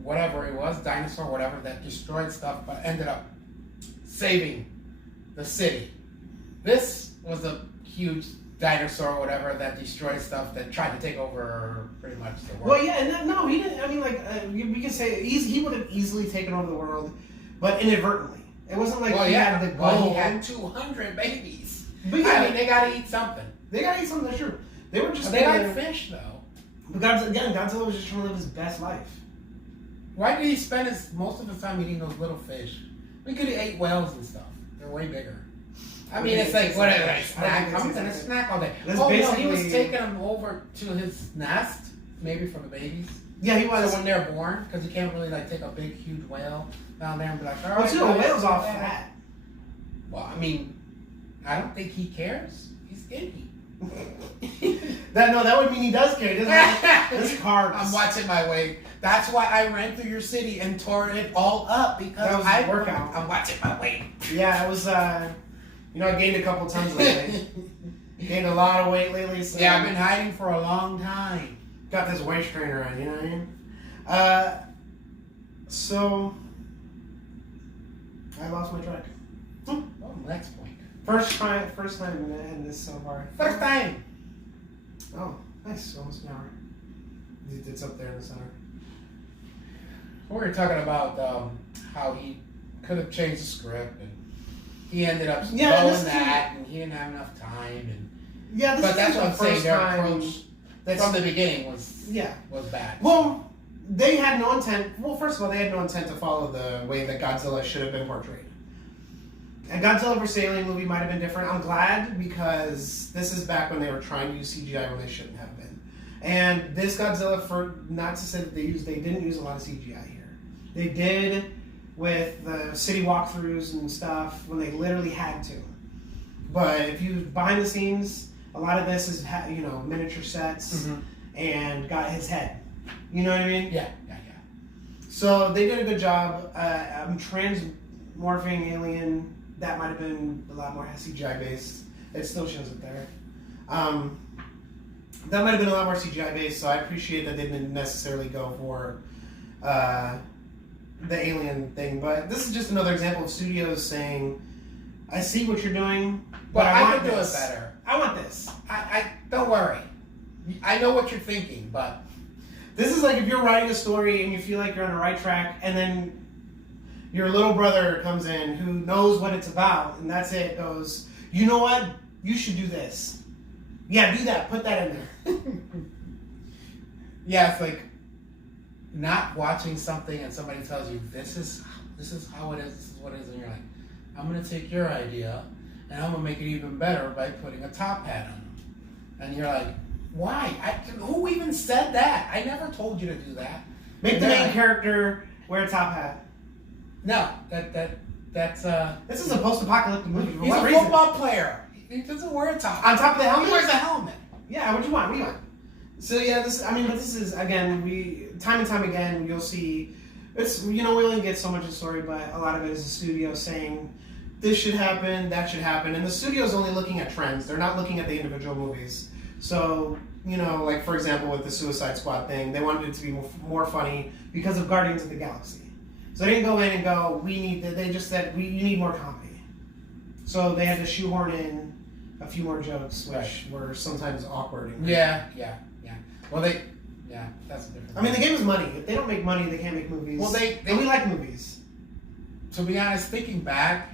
whatever it was, dinosaur, whatever, that destroyed stuff, but ended up saving the city. This was a huge dinosaur, whatever, that destroyed stuff, that tried to take over pretty much the world. Well, yeah, and no, he didn't. I mean, like we can say he would have easily taken over the world, but inadvertently. It wasn't like he had the goal. Well, he had 200 babies. But yeah, I mean, they gotta eat something. They gotta eat something. That's true. They were just. They like fish, though. But Godzilla was just trying to live his best life. Why did he spend most of his time eating those little fish? We could have ate whales and stuff. They're way bigger. I mean, it's like, whatever, a snack. I'm gonna snack all day. No, he was taking them over to his nest, maybe for the babies. Yeah, he was. So when they're born, because you can't really like take a big, huge whale down there and be like, all right. Well, too, a whale's all fat. Well, I mean, I don't think he cares. He's skinny. That would mean he does care. This carbs. I'm watching my weight. That's why I ran through your city and tore it all up, because I workout. I'm watching my weight. Yeah, it was. I gained a couple tons lately. Gained a lot of weight lately. So yeah, I've been hiding for a long time. Got this waist trainer on, you know what I mean? So I lost my track. Oh, next point. First time in this so far. First time. Oh, nice. Almost an hour. It's up there in the center. We were talking about how he could have changed the script, and he ended up going that, and he didn't have enough time. And yeah, but that's what I'm saying. Their time approach from the beginning was bad. Well, they had no intent. Well, first of all, they had no intent to follow the way that Godzilla should have been portrayed. A Godzilla vs. Alien movie might have been different. I'm glad, because this is back when they were trying to use CGI when they shouldn't have been. And this Godzilla, for not to say that they didn't use a lot of CGI here. They did with the city walkthroughs and stuff when they literally had to. But if you behind the scenes, a lot of this is miniature sets and got his head. You know what I mean? Yeah. So they did a good job. Transmorphing Alien, that might have been a lot more CGI based. It still shows it there. That might have been a lot more CGI based, so I appreciate that they didn't necessarily go for the alien thing. But this is just another example of studios saying, I see what you're doing, but I can do it better. I want this. I don't worry. I know what you're thinking, but this is like if you're writing a story and you feel like you're on the right track, and then your little brother comes in who knows what it's about, and that's it, goes, you know what? You should do this. Yeah, do that. Put that in there. Yeah, it's like not watching something and somebody tells you this is how it is, this is what it is, and you're like, I'm gonna take your idea and I'm gonna make it even better by putting a top hat on. And you're like, why? Who even said that? I never told you to do that. Make the main character wear a top hat. No, that's This is a post-apocalyptic movie. He's a football player. He doesn't wear a top. On top of the helmet? He wears a helmet. Yeah, what do you want? What do you want? So yeah, this is again, time and time again you'll see it's we only get so much of the story, but a lot of it is the studio saying this should happen, that should happen, and the studio's only looking at trends. They're not looking at the individual movies. So like for example with the Suicide Squad thing, they wanted it to be more funny because of Guardians of the Galaxy. So they didn't go in and go, they just said, you need more comedy. So they had to shoehorn in a few more jokes, which were sometimes awkward. Yeah. Well, that's different. I mean, the game is money. If they don't make money, they can't make movies. Well, and we like movies. To be honest, thinking back,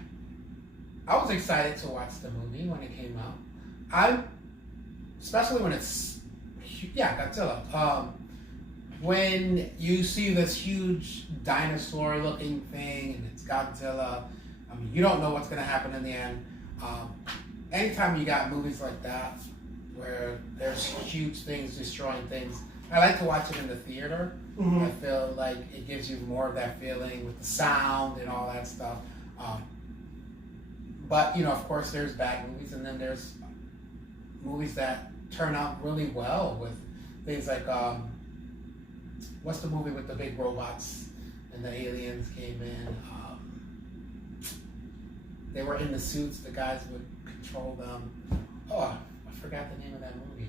I was excited to watch the movie when it came out. Especially when it's Godzilla. when you see this huge dinosaur-looking thing and it's Godzilla, I mean, you don't know what's going to happen in the end. Anytime you got movies like that, where there's huge things destroying things, I like to watch it in the theater. Mhm. I feel like it gives you more of that feeling with the sound and all that stuff. But, you know, of course, there's bad movies, and then there's movies that turn out really well with things like, what's the movie with the big robots and the aliens came in? They were in the suits, the guys would control them. Oh, I forgot the name of that movie.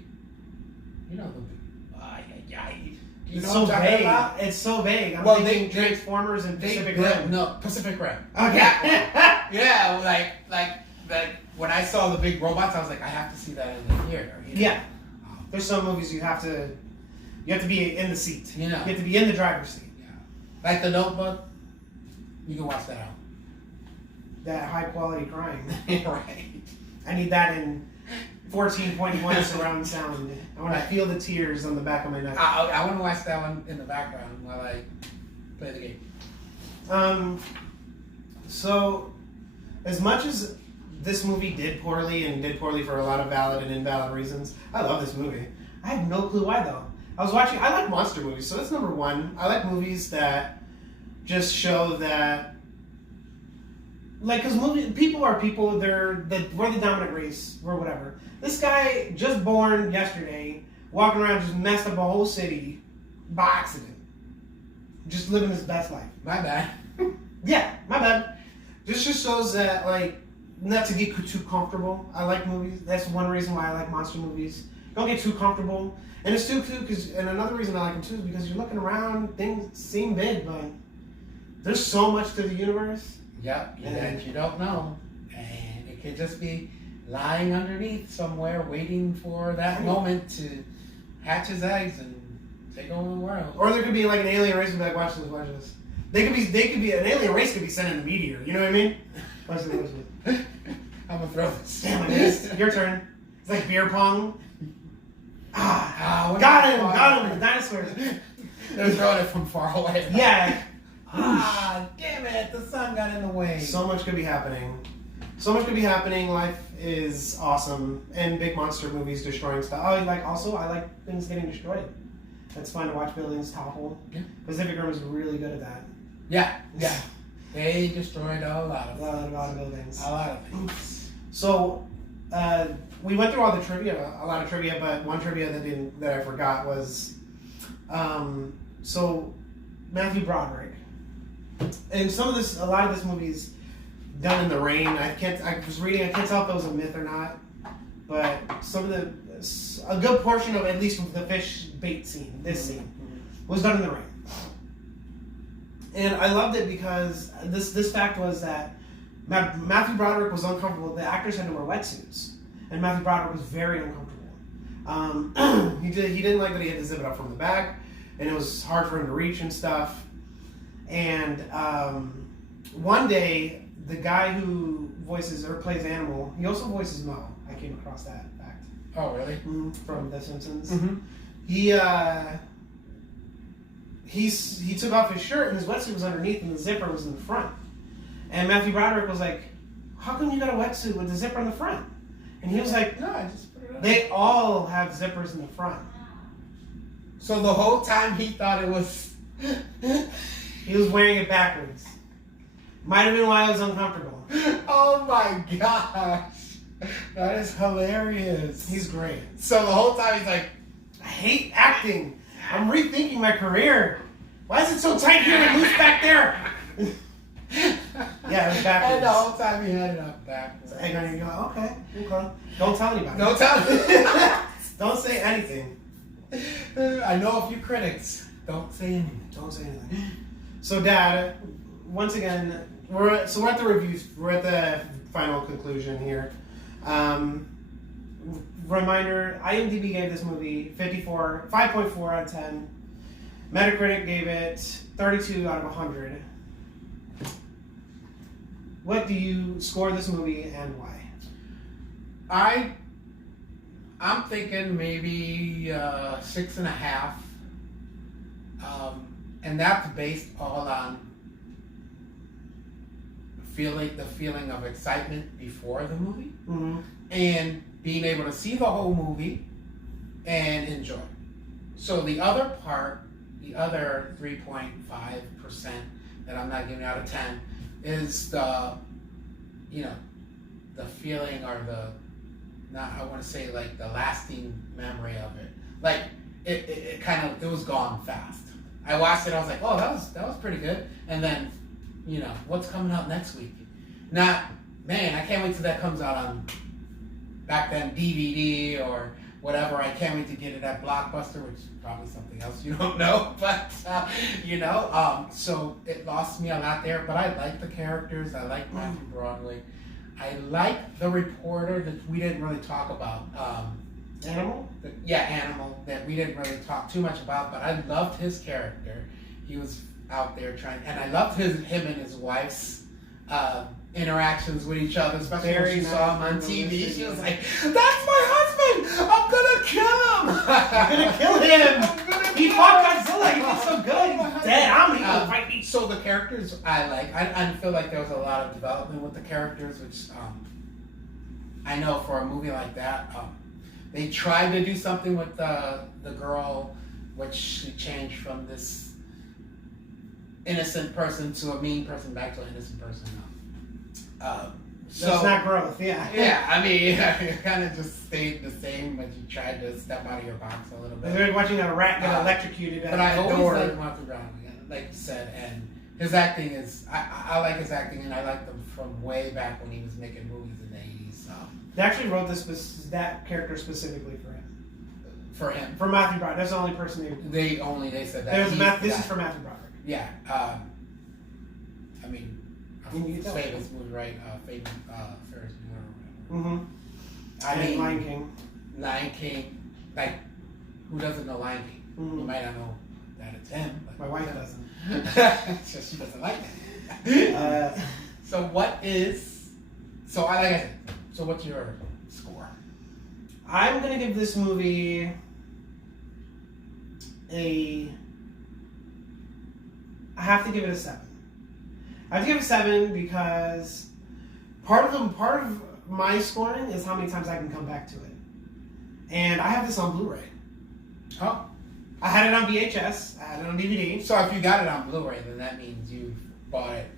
You know the... You know It's so what I'm talking vague. about? It's so vague. I'm Well, thinking they- Transformers and They Pacific built- Rim. No, Pacific Rim. Okay. That one. Yeah, like when I saw the big robots, I was like, I have to see that in the theater. You know? Yeah. There's some movies you have to be in the seat. You know. You have to be in the driver's seat. Yeah. Like The Notebook, you can watch that out. That high quality crying. Right. I need that in 14.1 surround sound. I want to feel the tears on the back of my neck. I want to watch that one in the background while I play the game. So, as much as this movie did poorly and did poorly for a lot of valid and invalid reasons, I love this movie. I have no clue why though. I like monster movies, so that's number one. I like movies that just show that, like, because people are people. We're the dominant race or whatever. This guy just born yesterday, walking around just messed up a whole city by accident, just living his best life. My bad. Yeah, my bad. This just shows that, like, not to get too comfortable. I like movies. That's one reason why I like monster movies. Don't get too comfortable. And it's too and another reason I like them too is because you're looking around, things seem big, but there's so much to the universe. Yep, that you don't know. And it could just be lying underneath somewhere waiting for that moment to hatch his eggs and take over the world. Or there could be like an alien race and be like, watch this. They could be an alien race could be sending a meteor, you know what I mean? Watch this. I'm gonna throw this. Damn it, it's your turn. It's like beer pong. Got him, the dinosaurs. They're throwing it from far away. Yeah. Damn it, the sun got in the way. So much could be happening. Life is awesome. And big monster movies destroying stuff. I like things getting destroyed. It's fun to watch buildings topple. Yeah. Pacific Rim is really good at that. Yeah. They destroyed a lot of buildings. A lot of things. So, we went through all the trivia, a lot of trivia, but one trivia that I forgot was, so Matthew Broderick, and a lot of this movie's done in the rain. I can't tell if it was a myth or not, but a good portion of, at least from the fish bait scene, this scene, was done in the rain. And I loved it because this fact was that Matthew Broderick was uncomfortable. The actors had to wear wetsuits, and Matthew Broderick was very uncomfortable. He didn't like that he had to zip it up from the back, and it was hard for him to reach and stuff. And one day, the guy who voices or plays Animal, he also voices Mo. I came across that fact. Oh, really? From The Simpsons. Mm-hmm. He took off his shirt and his wetsuit was underneath and the zipper was in the front. And Matthew Broderick was like, how come you got a wetsuit with the zipper in the front? And he was like, No, I just put it on. they all have zippers in the front. So the whole time he thought it was... He was wearing it backwards. Might have been why I was uncomfortable. Oh my gosh. That is hilarious. He's great. So the whole time he's like, I hate acting. I'm rethinking my career. Why is it so tight here and loose back there? Yeah, it was backwards. and the whole time he had it up backwards. And you go, okay. Don't tell anybody. No time. Don't say anything. I know a few critics. Don't say anything. Don't say anything. So, Dad, once again, we're at the reviews. We're at the final conclusion here. Reminder: IMDb gave this movie 5.4 out of 10. Metacritic gave it 32 out of 100. What do you score this movie and why? I'm thinking maybe 6.5. And that's based all on the feeling of excitement before the movie, and being able to see the whole movie and enjoy. So the other part, the other 3.5% that I'm not giving out of 10 is the feeling or I want to say like the lasting memory of it. Like it was gone fast. I watched it, I was like, oh, that was pretty good. And then, what's coming out next week? I can't wait till that comes out on back then DVD or whatever. I can't wait to get it at Blockbuster, which is probably something else you don't know. But so it lost me a lot there. But I like the characters. I like Matthew Broderick. I like the reporter that we didn't really talk about. Animal? Animal, that we didn't really talk too much about, but I loved his character. He was out there and I loved him and his wife's interactions with each other, especially when she saw him on TV. She was like, "That's my husband! I'm gonna kill him! I'm gonna kill him! He fought Godzilla, he did so good, he's dead, I'm gonna fight me." So the characters I like. I feel like there was a lot of development with the characters, which I know for a movie like that, they tried to do something with the girl, which she changed from this innocent person to a mean person back to an innocent person. So that's not growth, yeah. Yeah, I mean, it kind of just stayed the same, but you tried to step out of your box a little bit. They're watching a rat get electrocuted at but I the always door. like Martha Brown, like you said, and his acting is, I like his acting, and I liked him from way back when he was making movies in the 80s. So. They actually wrote that character specifically for him. For him. For Matthew Broderick. That's the only person they said that. This is for Matthew Broderick. Yeah. I mean, famous movie, right? Famous Ferris Bueller or whatever. I mean, Lion King. Lion King. Like, who doesn't know Lion King? You might not know that it's him. But my wife doesn't. She doesn't like that. So what's your score? I'm gonna give this movie I have to give it a 7. I have to give it a 7 because part of my scoring is how many times I can come back to it. And I have this on Blu-ray. Oh. I had it on VHS. I had it on DVD. So if you got it on Blu-ray, then that means you bought it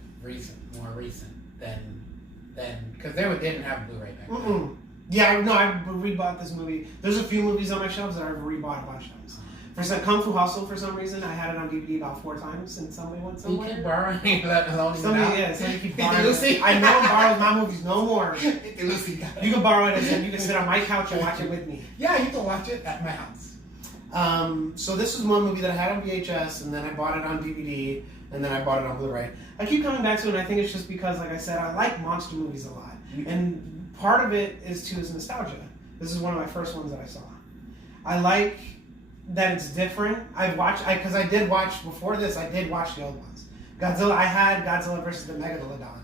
more recent than because they didn't have Blu-ray back then. Yeah, no, I rebought this movie. There's a few movies on my shelves that I've rebought a bunch of times. For some Kung Fu Hustle, for some reason, I had it on DVD about 4 times, and somebody went somewhere. You keep borrowing that alone. Somebody keep borrowing it. I never borrow my movies no more. Lucy got it. You can borrow it, and you can sit on my couch and watch it with me. Yeah, you can watch it at my house. So this was one movie that I had on VHS, and then I bought it on DVD, and then I bought it on Blu-ray. I keep coming back to it, and I think it's just because, like I said, I like monster movies a lot. And part of it is nostalgia. This is one of my first ones that I saw. I like that it's different. Because I did watch, before this, I did watch the old ones. I had Godzilla vs. the Megalodon.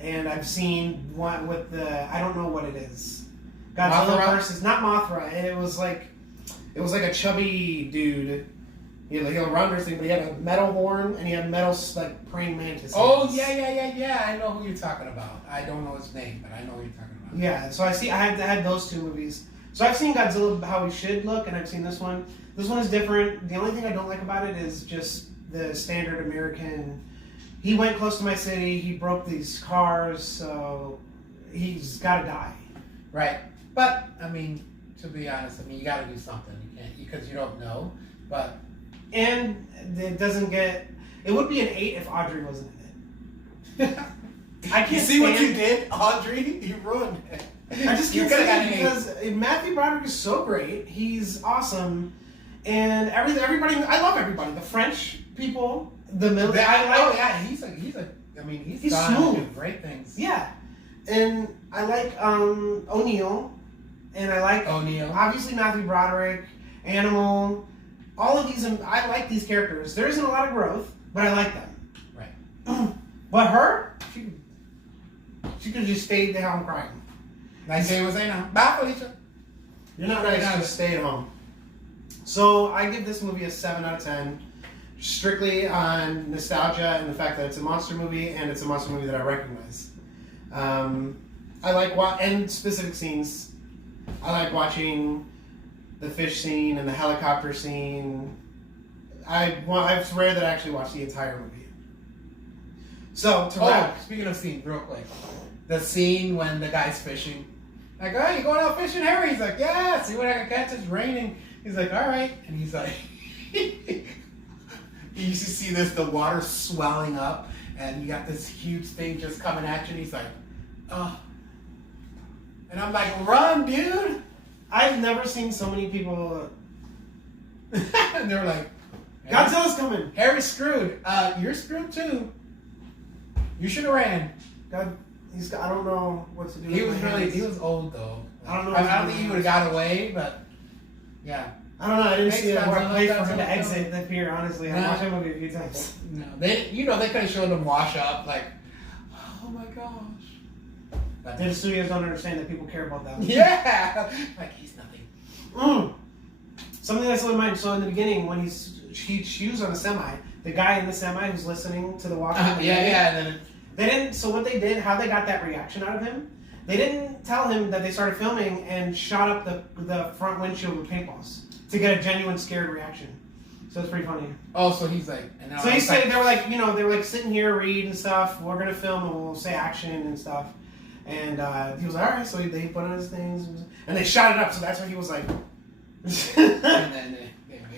And I've seen one with I don't know what it is. Godzilla versus, not Mothra, it was like a chubby dude. He'll run or something, but he had a metal horn and he had metal like praying mantis. Oh yeah. I know who you're talking about. I don't know his name, but I know who you're talking about. Yeah, so I had those 2 movies. So I've seen Godzilla how he should look, and I've seen this one. This one is different. The only thing I don't like about it is just the standard American. He went close to my city. He broke these cars, so he's got to die. Right, but I mean, to be honest, you got to do something. You can't because you don't know, but. And it doesn't get. It would be an 8 if Audrey wasn't in it. I can't see what you did, Audrey? You ruined it. I just can't say it because Matthew Broderick is so great. He's awesome, and everybody. I love everybody. The French people, the middle. He's smooth. Do great things. Yeah, and I like O'Neill, and I like obviously Matthew Broderick, Animal. All of these, I like these characters. There isn't a lot of growth, but I like them. Right. But her, she could just stay at home crying. Like say what say now. Bye, Felicia. You're not nice to stay at home. So I give this movie a 7 out of 10, strictly on nostalgia and the fact that it's a monster movie and it's a monster movie that I recognize. I like and specific scenes. I like watching the fish scene and the helicopter scene. It's rare that I actually watch the entire movie. So to wrap, speaking of scenes, real quick, the scene when the guy's fishing, like, oh, you going out fishing, Harry? He's like, yeah. See what I can catch? It's raining. He's like, all right, and he's like, you used to see the water swelling up, and you got this huge thing just coming at you, and he's like, oh, and I'm like, run, dude. I've never seen so many people. And they're like, Godzilla's coming. Harry's screwed. You're screwed too. You should have ran. God, I don't know what to do. He with was my really, hands. he was old though. I don't know. I don't think he would have got away, but yeah. I don't know. I didn't Thanks, see a Godzilla, place for him Godzilla, to exit the pier. Honestly, I No. watched that movie a few times. No, they could have showed him wash up like, oh my gosh. But, The studios don't understand that people care about that. yeah, like he's nothing. Something that's in mind. So in the beginning, when he chews on a semi, the guy in the semi who's listening to the walk. Yeah, and then They didn't. So what they did, how they got that reaction out of him, they didn't tell him that they started filming and shot up the front windshield with paintballs to get a genuine scared reaction. So it's pretty funny. so he's like, and now So he it's said like, they were like sitting here reading stuff. We're gonna film and we'll say action and stuff. And he was like, all right. So they put on his things and they shot it up. So that's when he was like.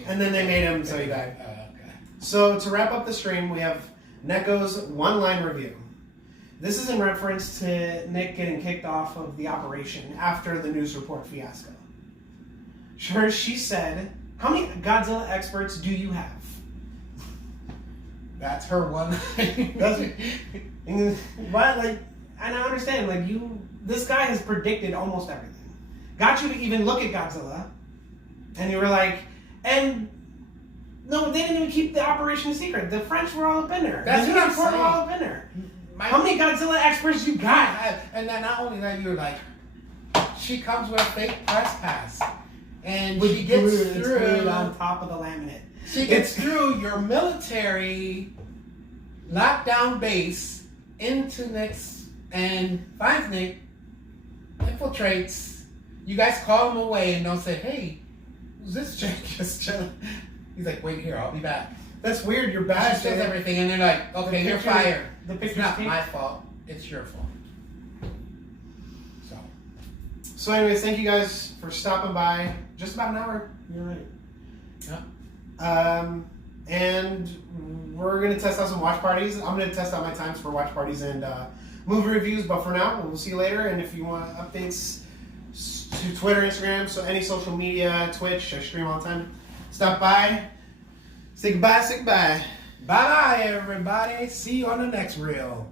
and then they made him so he died. Okay. So to wrap up the stream, we have Neko's one-line review. This is in reference to Nick getting kicked off of the operation after the news report fiasco. Sure, she said, "How many Godzilla experts do you have?" That's her one. What? Like, and I understand. Like this guy has predicted almost everything. Got you to even look at Godzilla, and you were like, and. No, they didn't even keep the operation a secret. The French were all up in there. That's the what I'm news report were all saying. up in there. How many Godzilla experts you got? And then not only that, you're like, she comes with a fake press pass, and With she gets glue, it's through. glued on top of the laminate. She gets through your military lockdown base into Nick's and finds Nick, infiltrates. You guys call him away and don't say, "Hey, who's this chick just chilling?" He's like, "Wait here, I'll be back." That's weird. You're She bad. says everything, and they're like, "Okay, you're picture- fired." The It's picture's not taken. my fault. It's your fault. So anyways, thank you guys for stopping by. Just about an hour. You're right. Yeah. And we're going to test out some watch parties. I'm going to test out my times for watch parties and movie reviews. But for now, we'll see you later. And if you want updates to Twitter, Instagram, so any social media, Twitch, I stream all the time. Stop by. Say goodbye, say goodbye. Bye bye, everybody. See you on the next reel.